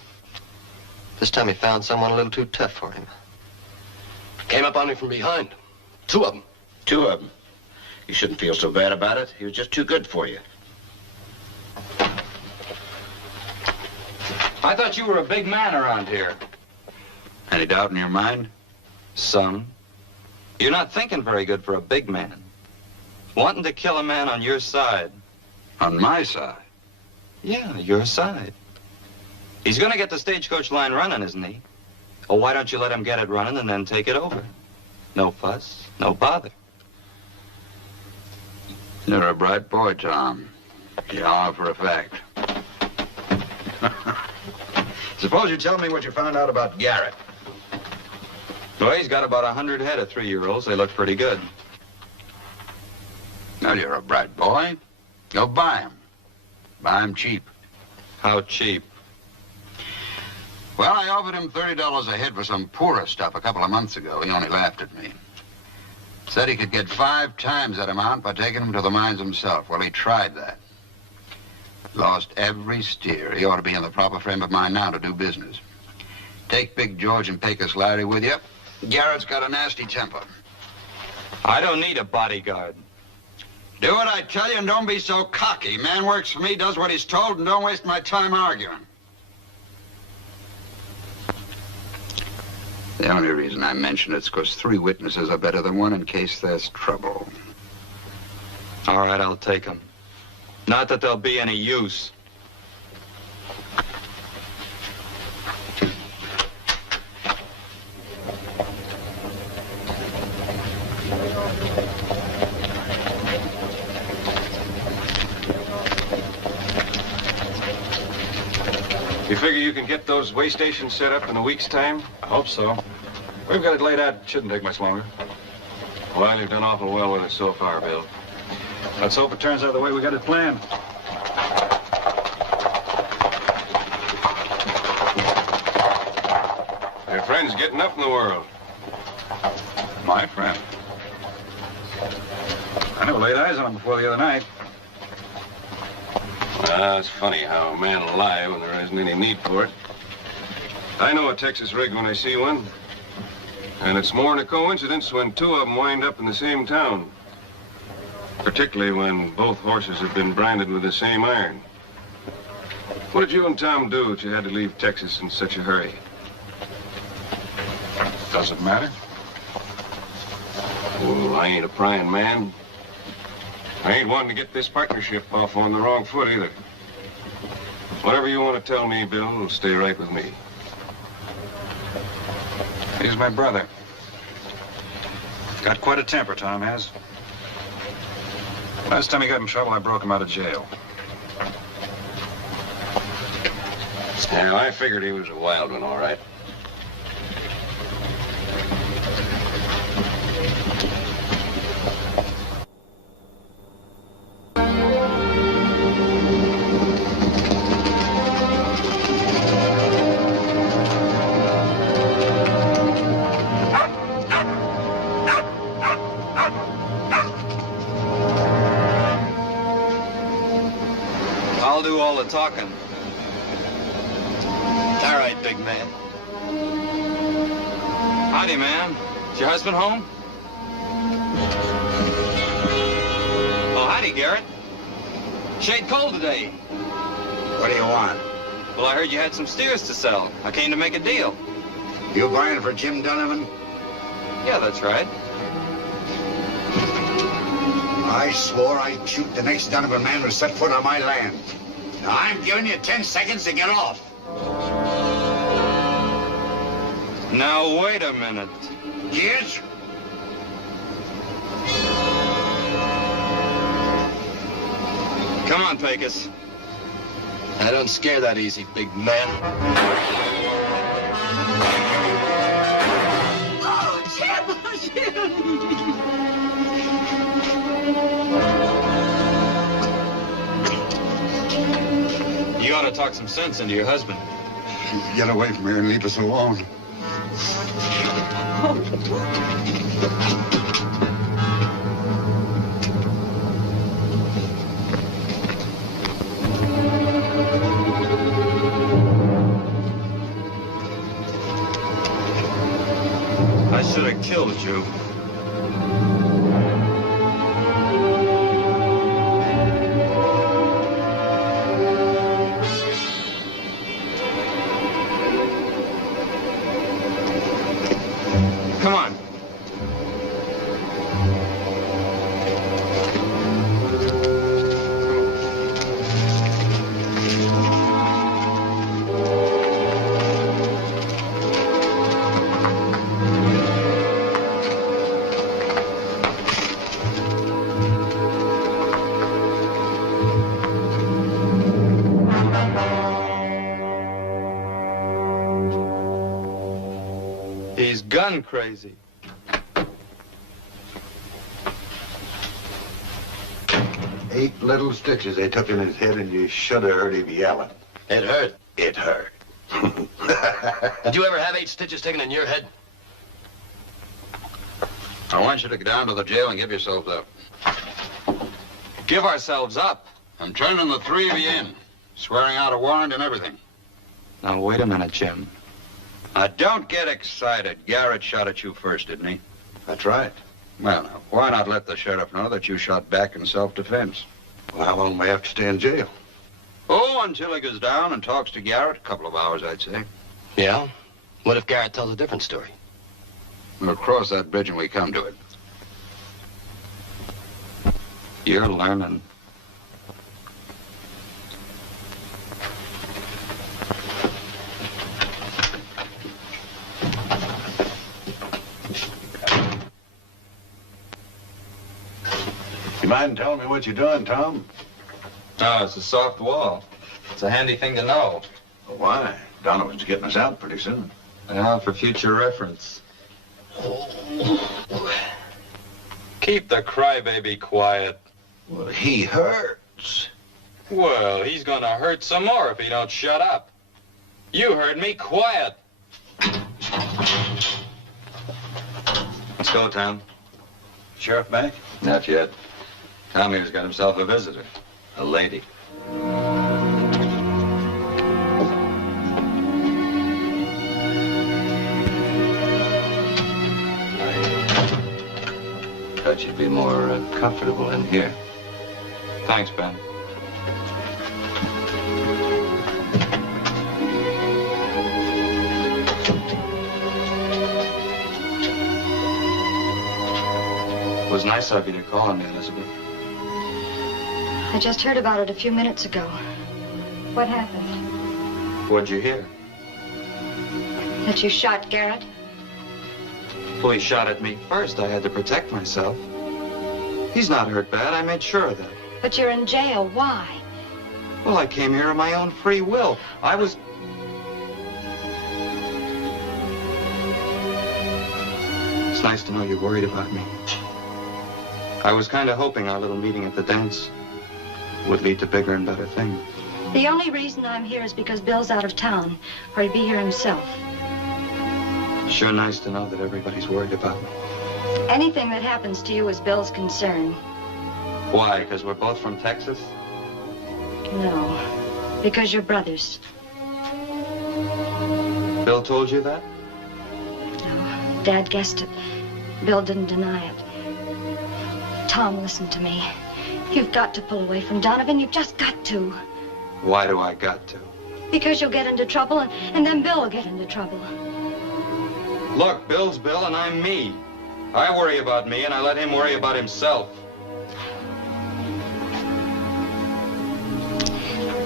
This time he found someone a little too tough for him. Came up on him from behind. 2 of them. 2 of them. You shouldn't feel so bad about it. He was just too good for you. I thought you were a big man around here. Any doubt in your mind? Some. You're not thinking very good for a big man. Wanting to kill a man on your side. On my side? Yeah, your side. He's gonna get the stagecoach line running, isn't he? Oh, why don't you let him get it running and then take it over? No fuss, no bother. You're a bright boy, Tom. You know for a fact. Suppose you tell me what you found out about Garrett. Well, he's got about 100 head of 3-year-olds. They look pretty good. Now, you're a bright boy. Go buy him. Buy him cheap. How cheap? Well, I offered him $30 a head for some poorer stuff a couple of months ago. He only laughed at me. Said he could get 5 times that amount by taking them to the mines himself. Well, he tried that. Lost every steer. He ought to be in the proper frame of mind now to do business. Take Big George and Pecos Larry with you. Garrett's got a nasty temper. I don't need a bodyguard. Do what I tell you and don't be so cocky. Man works for me, does what he's told, and don't waste my time arguing. The only reason I mention it's because 3 witnesses are better than 1 in case there's trouble. All right, I'll take them. Not that there'll be any use. You figure you can get those way stations set up in a week's time? I hope so. We've got it laid out. It shouldn't take much longer. Well, you've done awful well with it so far, Bill. Let's hope it turns out the way we got it planned. Your friend's getting up in the world. My friend. I never laid eyes on him before the other night. Well, it's funny how a man will lie when there isn't any need for it. I know a Texas rig when I see one. And it's more than a coincidence when 2 of them wind up in the same town. Particularly when both horses have been branded with the same iron. What did you and Tom do that you had to leave Texas in such a hurry? Doesn't matter. Oh, I ain't a prying man. I ain't wanting to get this partnership off on the wrong foot either. Whatever you want to tell me, Bill, will stay right with me. He's my brother. Got quite a temper, Tom has. Last time he got in trouble, I broke him out of jail. Yeah, I figured he was a wild one, all right. I'll do all the talking. All right, big man. Howdy, man. Is your husband home? Oh, howdy, Garrett. Shade cold today. What do you want? Well, I heard you had some steers to sell. I came to make a deal. You buying for Jim Donovan? Yeah, that's right. I swore I'd shoot the next Donovan man who set foot on my land. Now, I'm giving you 10 seconds to get off. Now, wait a minute. Yes? Come on, Pecos. I don't scare that easy, big man. Oh, Jim! You ought to talk some sense into your husband. Get away from here and leave us alone. I should have killed you. Come on. He's gun crazy. Eight little stitches they took in his head, and you should have heard him yelling. It hurt. It hurt. Did you ever have 8 stitches taken in your head? I want you to go down to the jail and give yourselves up. Give ourselves up? I'm turning the 3 of you in, swearing out a warrant and everything. Now, wait a minute, Jim. Don't get excited. Garrett shot at you first, didn't he? That's right. Well, now, why not let the sheriff know that you shot back in self-defense? Well, how long may I have to stay in jail? Oh, until he goes down and talks to Garrett. A couple of hours, I'd say. Yeah? What if Garrett tells a different story? We'll cross that bridge when we come to it. You're learning. You mind telling me what you're doing, Tom? Oh, it's a soft wall. It's a handy thing to know. Well, why? Donovan's getting us out pretty soon. Yeah, for future reference. Keep the crybaby quiet. Well, he hurts. Well, he's gonna hurt some more if he don't shut up. You heard me, quiet. Let's go, Tom. Sheriff back? Not yet. Tommy's got himself a visitor. A lady. Thought you'd be more comfortable in here. Thanks, Ben. It was nice of you to call on me, Elizabeth. I just heard about it a few minutes ago. What happened? What'd you hear? That you shot Garrett? Well, he shot at me first. I had to protect myself. He's not hurt bad. I made sure of that. But you're in jail. Why? Well, I came here of my own free will. I was... It's nice to know you're worried about me. I was kind of hoping our little meeting at the dance would lead to bigger and better things. The only reason I'm here is because Bill's out of town, or he'd be here himself. Sure nice to know that everybody's worried about me. Anything that happens to you is Bill's concern. Why? Because we're both from Texas? No, because you're brothers. Bill told you that? No, Dad guessed it. Bill didn't deny it. Tom, listen to me. You've got to pull away from Donovan. You've just got to. Why do I got to? Because you'll get into trouble, and then Bill will get into trouble. Look, Bill's Bill and I'm me. I worry about me, and I let him worry about himself.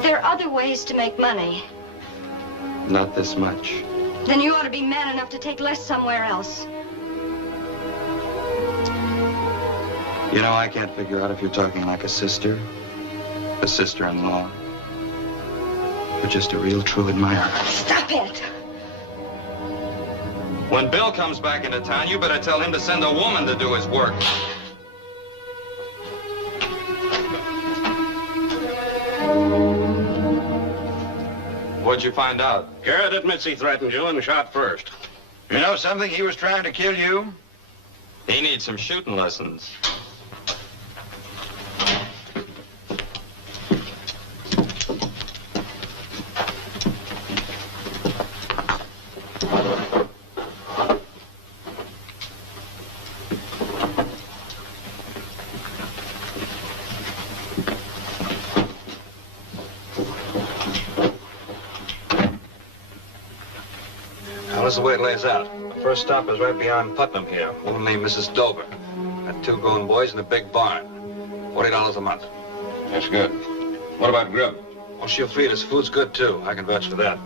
There are other ways to make money. Not this much. Then you ought to be man enough to take less somewhere else. You know, I can't figure out if you're talking like a sister-in-law, or just a real true admirer. Stop it! When Bill comes back into town, you better tell him to send a woman to do his work. What'd you find out? Garrett admits he threatened you and shot first. You know something? He was trying to kill you. He needs some shooting lessons. This is the way it lays out. The first stop is right beyond Putnam here. A woman named Mrs. Dover. Got 2 grown boys in a big barn. $40 a month. That's good. What about grub? Well, she'll feed us. Food's good, too. I can vouch for that.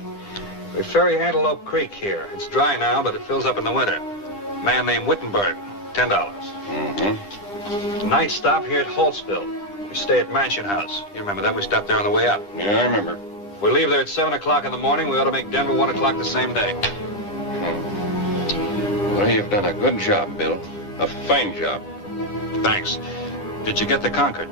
We ferry Antelope Creek here. It's dry now, but it fills up in the winter. A man named Wittenberg, $10. Mm-hmm. Night stop here at Holtzville. We stay at Mansion House. You remember that? We stopped there on the way up. Yeah, I remember. If we leave there at 7 o'clock in the morning, we ought to make Denver 1 o'clock the same day. Well, you've done a good job, Bill. A fine job. Thanks. Did you get the Concord?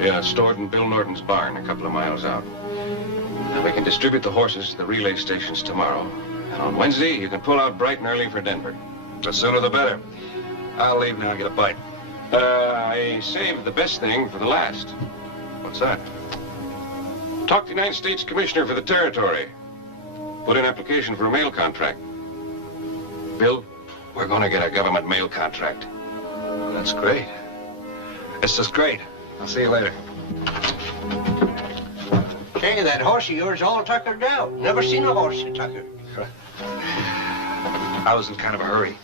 Yeah, it's stored in Bill Norton's barn a couple of miles out. Now, we can distribute the horses to the relay stations tomorrow. And on Wednesday, you can pull out bright and early for Denver. The sooner the better. I'll leave now and get a bite. I saved the best thing for the last. What's that? Talk to the United States Commissioner for the Territory. Put in application for a mail contract. Bill, we're going to get a government mail contract. That's great. It's just great. I'll see you later. Say, that horse of yours all tuckered out. Never seen a horse so tuckered. I was in kind of a hurry.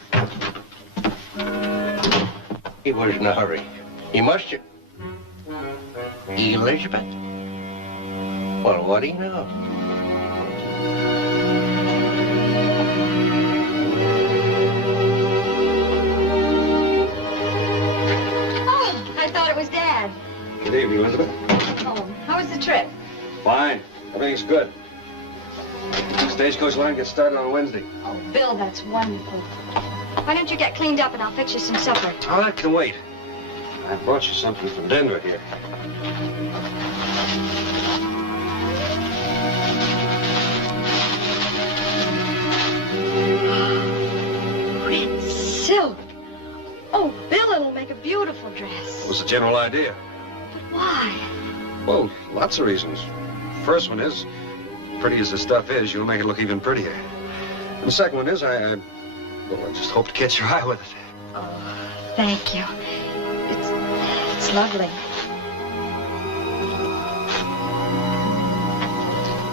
He was in a hurry. He must have. Elizabeth? Well, what do you know? I thought it was Dad. Good evening, Elizabeth. Oh, how was the trip? Fine. Everything's good. Stagecoach line gets started on Wednesday. Oh, Bill, that's wonderful. Why don't you get cleaned up and I'll fix you some supper? Oh, that can wait. I brought you something from Denver here. Red silk. Oh, Bill, it'll make a beautiful dress. It was the general idea. But why? Well, lots of reasons. First one is, pretty as the stuff is, you'll make it look even prettier. And the second one is, I just hope to catch your eye with it. Oh, thank you. It's lovely.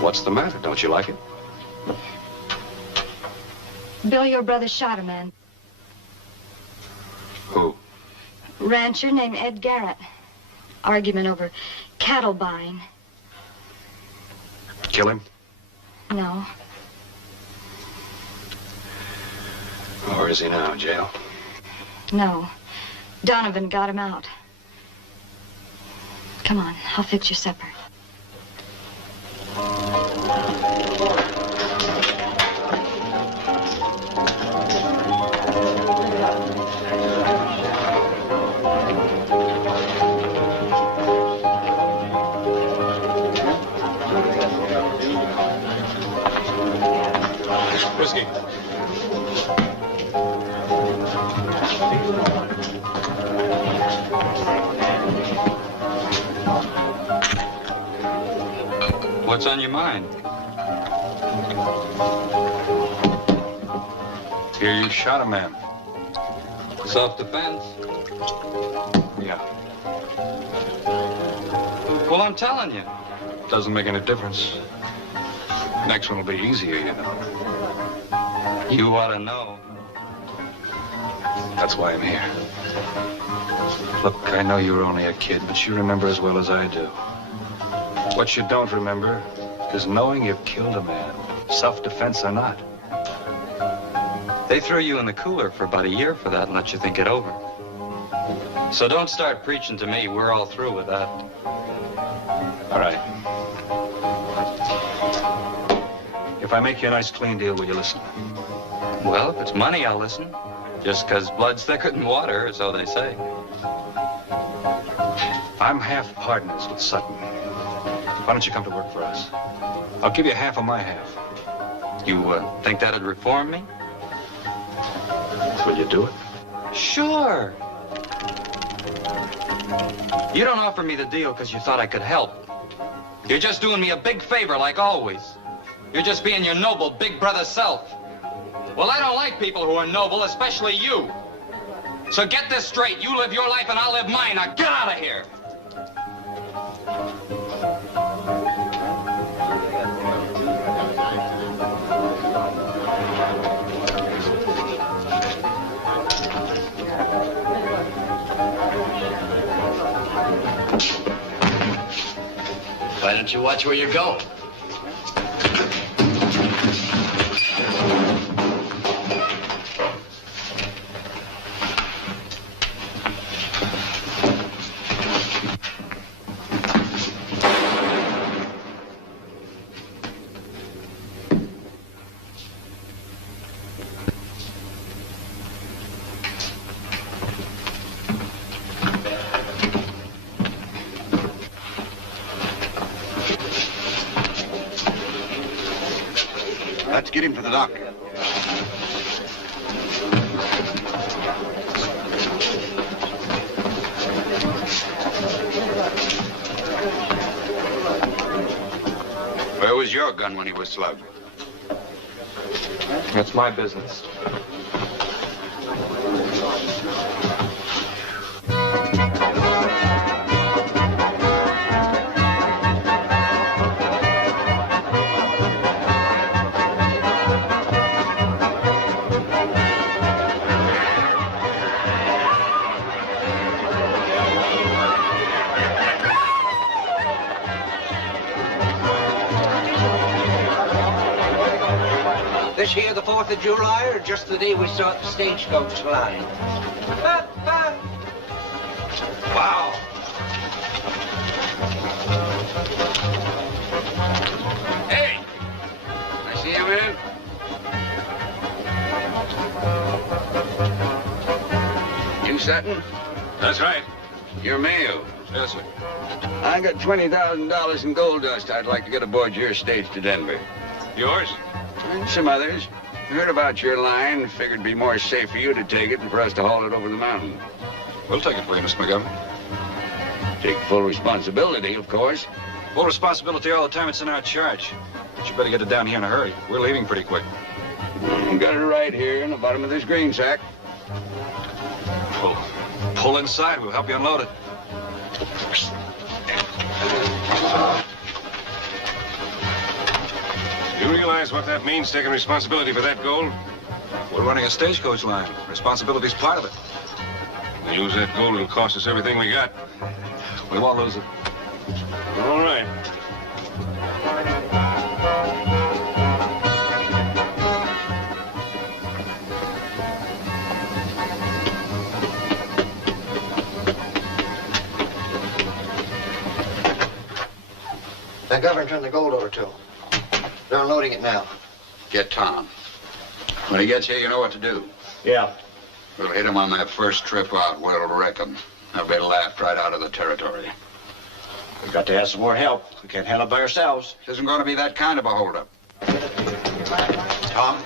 What's the matter? Don't you like it? Bill, your brother shot a man. Who? Rancher named Ed Garrett. Argument over cattle buying. Kill him? No. Or is he now in jail? No. Donovan got him out. Come on, I'll fix your supper. Whiskey. What's on your mind? Here you shot a man. Self-defense? Yeah. Well, I'm telling you. Doesn't make any difference. Next one will be easier, you know. You ought to know. That's why I'm here. Look, I know you were only a kid, but you remember as well as I do. What you don't remember is knowing you've killed a man, self-defense or not. They threw you in the cooler for about a year for that and let you think it over. So don't start preaching to me. We're all through with that. All right. If I make you a nice, clean deal, will you listen? Well, if it's money, I'll listen. Just 'cause blood's thicker than water, so they say. I'm half partners with Sutton. Why don't you come to work for us? I'll give you half of my half. You think that'd reform me? Will you do it? Sure. You don't offer me the deal because you thought I could help. You're just doing me a big favor like always. You're just being your noble big brother self. Well, I don't like people who are noble, especially you. So get this straight. You live your life and I'll live mine. Now get out of here. Why don't you watch where you're going? Let's get him to the doctor. Where was your gun when he was slugged? That's my business. This here the 4th of July, or just the day we saw the stagecoach line? Wow. Hey! I see you, man. You Sutton? That's right. You're Mayo. Yes, sir. I got $20,000 in gold dust I'd like to get aboard your stage to Denver. Yours? And some others. Heard about your line. Figured it'd be more safe for you to take it than for us to haul it over the mountain. We'll take it for you, Mr. McGovern. Take full responsibility, of course. Full responsibility all the time it's in our charge. But you better get it down here in a hurry. We're leaving pretty quick. Got it right here in the bottom of this green sack. Pull inside. We'll help you unload it. You realize what that means, taking responsibility for that gold? We're running a stagecoach line. Responsibility's part of it. We lose that gold, it'll cost us everything we got. We won't lose it. All right. The governor turned the gold over to him. They're unloading it now. Get Tom. When he gets here, you know what to do. Yeah. We'll hit him on that first trip out where it'll wreck him. They'll be laughed right out of the territory. We've got to have some more help. We can't handle it by ourselves. This isn't going to be that kind of a holdup. Tom,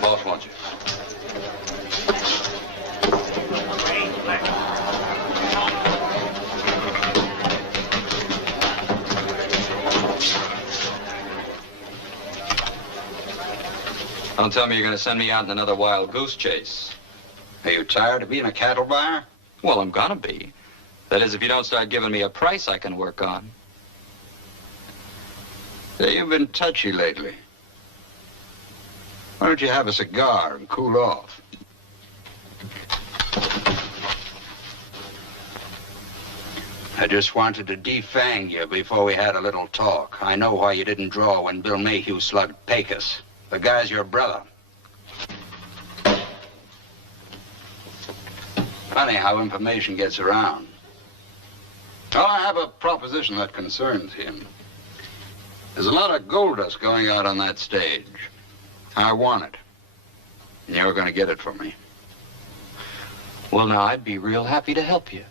boss wants you. Don't tell me you're going to send me out in another wild goose chase. Are you tired of being a cattle buyer? Well, I'm gonna be. That is, if you don't start giving me a price I can work on. Say, you've been touchy lately. Why don't you have a cigar and cool off? I just wanted to defang you before we had a little talk. I know why you didn't draw when Bill Mayhew slugged Pecos. The guy's your brother. Funny how information gets around. Well, I have a proposition that concerns him. There's a lot of gold dust going out on that stage. I want it. And you're going to get it for me. Well, now, I'd be real happy to help you.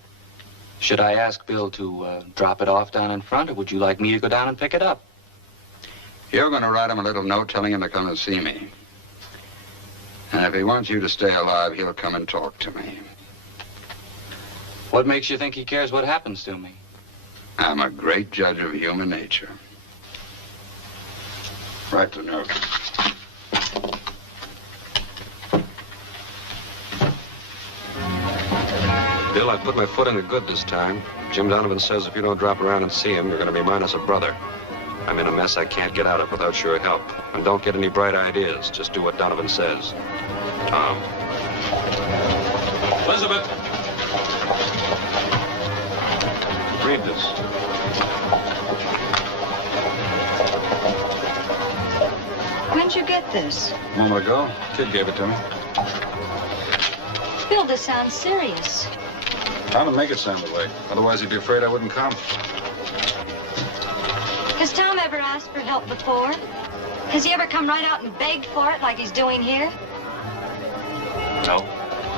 Should I ask Bill to drop it off down in front, or would you like me to go down and pick it up? You're going to write him a little note telling him to come and see me. And if he wants you to stay alive, he'll come and talk to me. What makes you think he cares what happens to me? I'm a great judge of human nature. Write the note. Bill, I put my foot in it good this time. Jim Donovan says if you don't drop around and see him, you're going to be minus a brother. I'm in a mess I can't get out of without your help. And don't get any bright ideas. Just do what Donovan says. Tom. Elizabeth! Read this. When'd you get this? A moment ago, Kid gave it to me. Bill, this sounds serious. Trying to make it sound that way. Otherwise, he'd be afraid I wouldn't come. Has Tom ever asked for help before? Has he ever come right out and begged for it like he's doing here? No.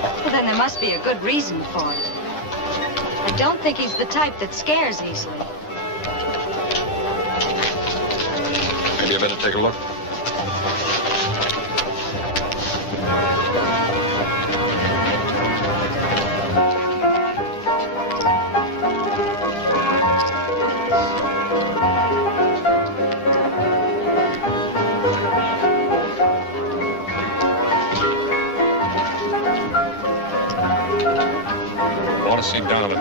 Well, then there must be a good reason for it. I don't think he's the type that scares easily. Maybe I better take a look. I want to see Donovan.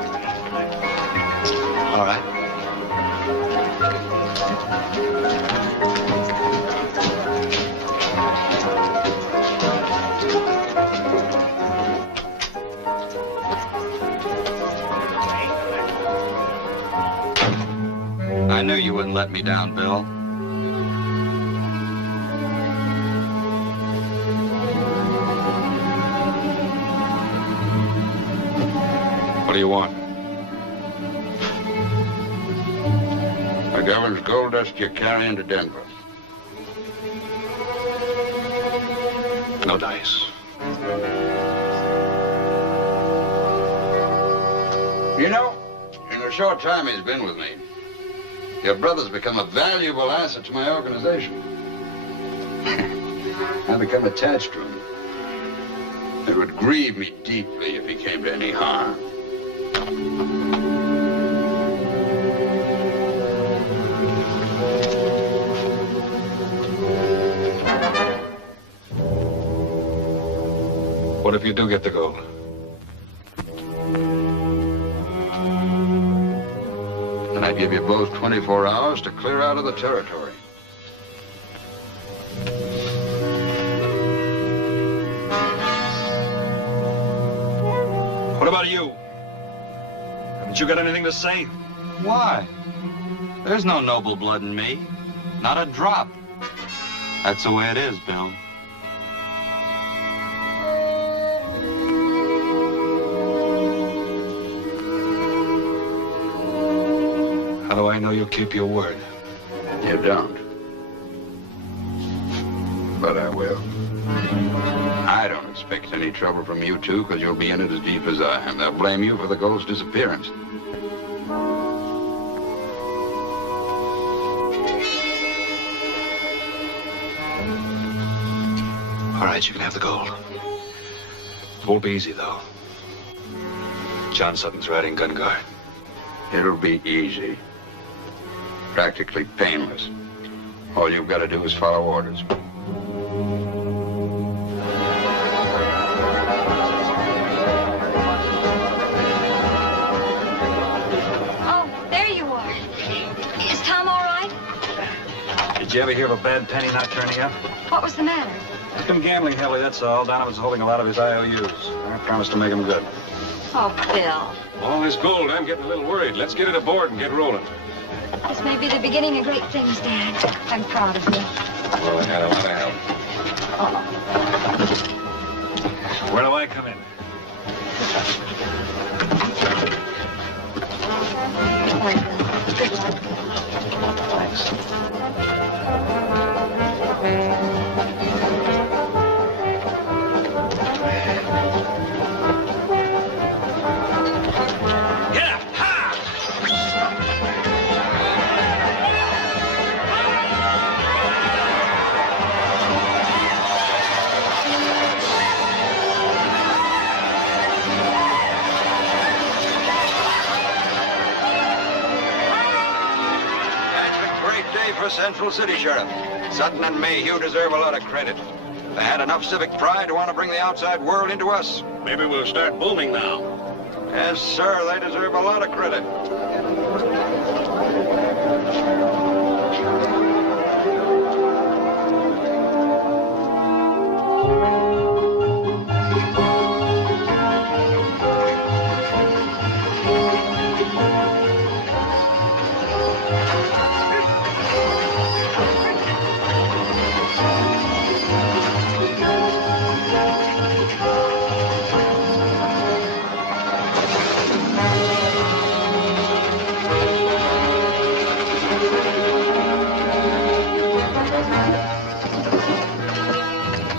All right. I knew you wouldn't let me down, Bill. What do you want? The governor's gold dust you're carrying to Denver. No dice. You know, in the short time he's been with me, your brother's become a valuable asset to my organization. I've become attached to him. It would grieve me deeply if he came to any harm. What if you do get the gold? And I'd give you both 24 hours to clear out of the territory. What about you? Haven't you got anything to say? Why? There's no noble blood in me. Not a drop. That's the way it is, Bill. How do I know you'll keep your word? You don't. But I will. I don't expect any trouble from you two, because you'll be in it as deep as I am. They'll blame you for the gold's disappearance. All right, you can have the gold. It won't be easy, though. John Sutton's riding gun guard. It'll be easy. Practically painless. All you've got to do is follow orders. Did you ever hear of a bad penny not turning up? What was the matter? It's been gambling heavily, that's all. Donovan's holding a lot of his IOUs. I promised to make him good. Oh, Bill. All this gold, I'm getting a little worried. Let's get it aboard and get rolling. This may be the beginning of great things, Dad. I'm proud of you. Well, I got a lot of help. Where do I come in? For Central City, Sheriff. Sutton and Mayhew deserve a lot of credit. They had enough civic pride to want to bring the outside world into us. Maybe we'll start booming now. Yes, sir, they deserve a lot of credit.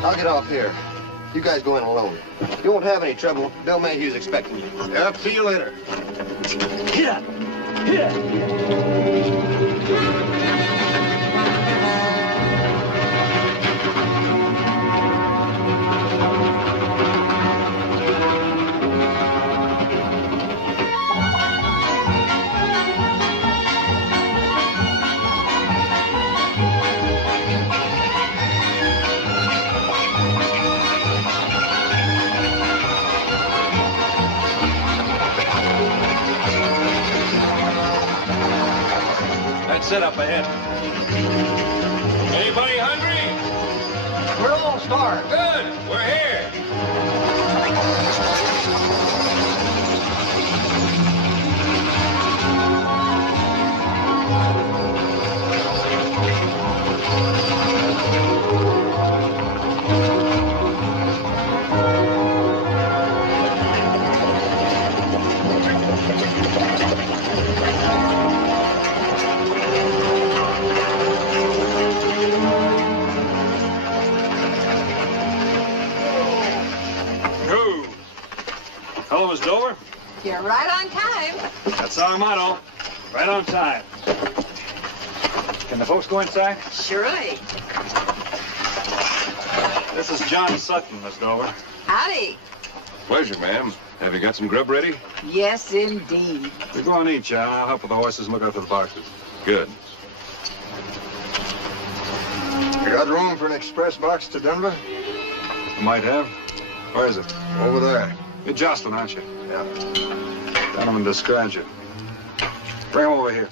I'll get off here. You guys go in alone. You won't have any trouble. Bill Mayhew's expecting you. Yeah, see you later. Get up! Get up! Set up ahead. Anybody hungry? We're all starved. Good. We're here. Dover? You're right on time. That's our motto. Right on time. Can the folks go inside? Surely. This is John Sutton, Miss Dover. Howdy. Pleasure, ma'am. Have you got some grub ready? Yes, indeed. You go and eat, John. I'll help with the horses and look after the boxes. Good. You got room for an express box to Denver? Might have. Where is it? Over there. You're Jocelyn, aren't you? Yeah. Donovan described you. Bring him over here.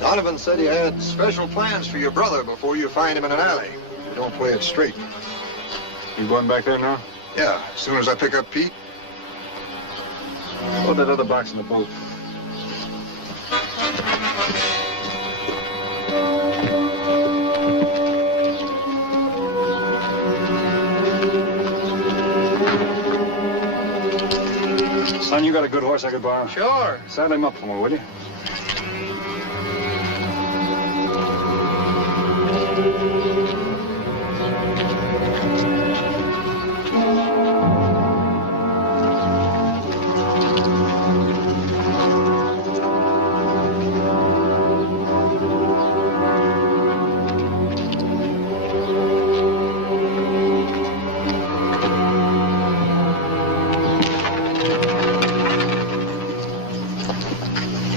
Donovan said he had special plans for your brother before you find him in an alley. You don't play it straight. You going back there now? Yeah, as soon as I pick up Pete. Put that other box in the boat. Son, you got a good horse I could borrow? Sure. Saddle him up for me, will you?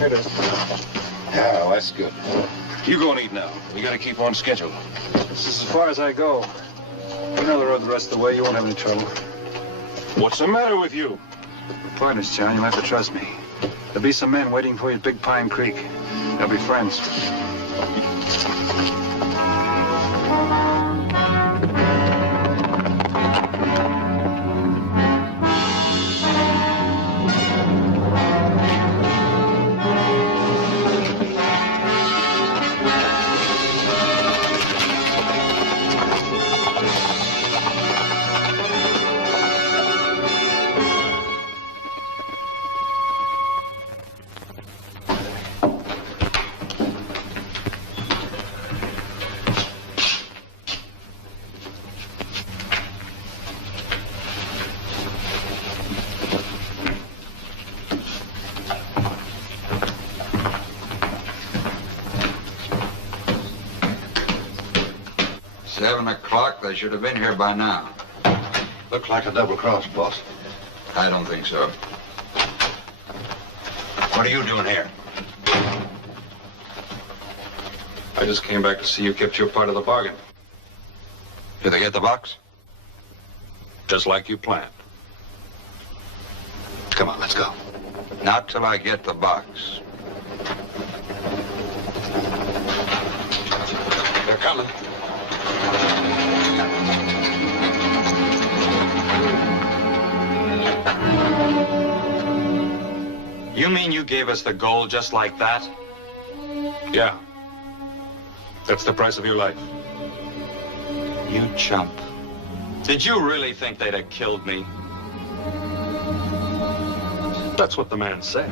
Here it is. Oh, that's good. You go and eat now. We gotta keep on schedule. This is as far as I go. You know the road the rest of the way. You won't have any trouble. What's the matter with you? We're partners, John. You'll have to trust me. There'll be some men waiting for you at Big Pine Creek. They'll be friends. They should have been here by now. Looks like a double cross, boss. I don't think so. What are you doing here? I just came back to see you kept your part of the bargain. Did they get the box? Just like you planned. Come on, let's go. Not till I get the box. They're coming. You mean you gave us the gold just like that? Yeah. That's the price of your life. You chump. Did you really think they'd have killed me? That's what the man said.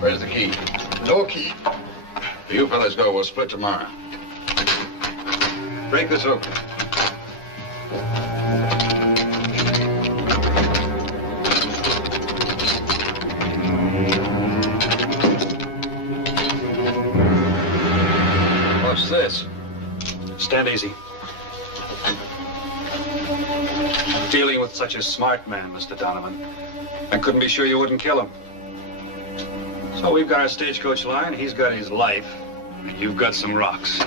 Where's the key? No key. You fellas go. We'll split tomorrow. Break this open. What's this? Stand easy. Dealing with such a smart man, Mr. Donovan. I couldn't be sure you wouldn't kill him. So we've got our stagecoach line, he's got his life, and you've got some rocks.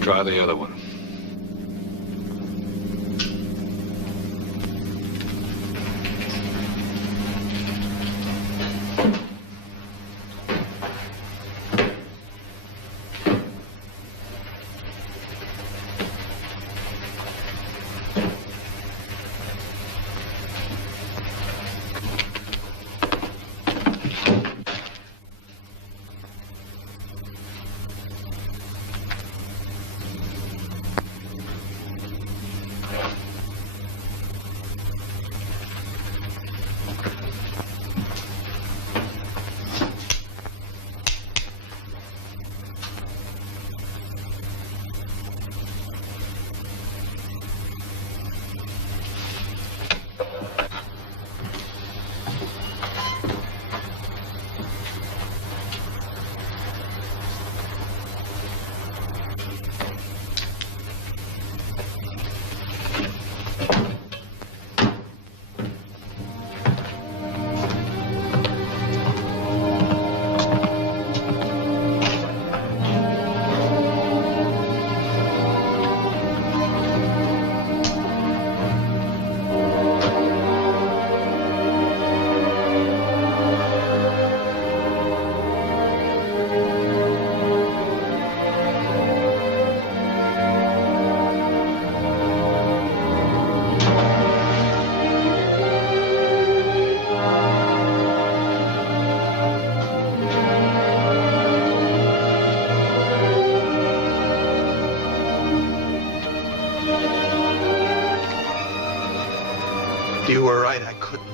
Try the other one. You were right, I couldn't.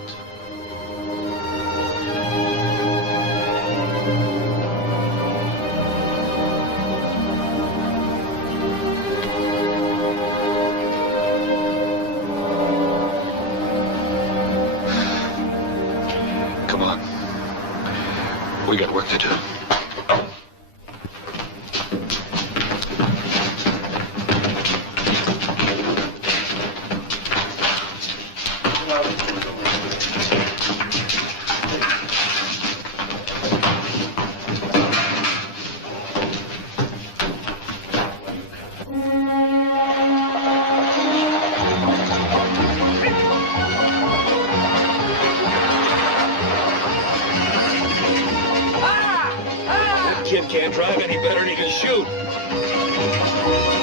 Come on. We got work to do. Kid can't drive any better than he can shoot.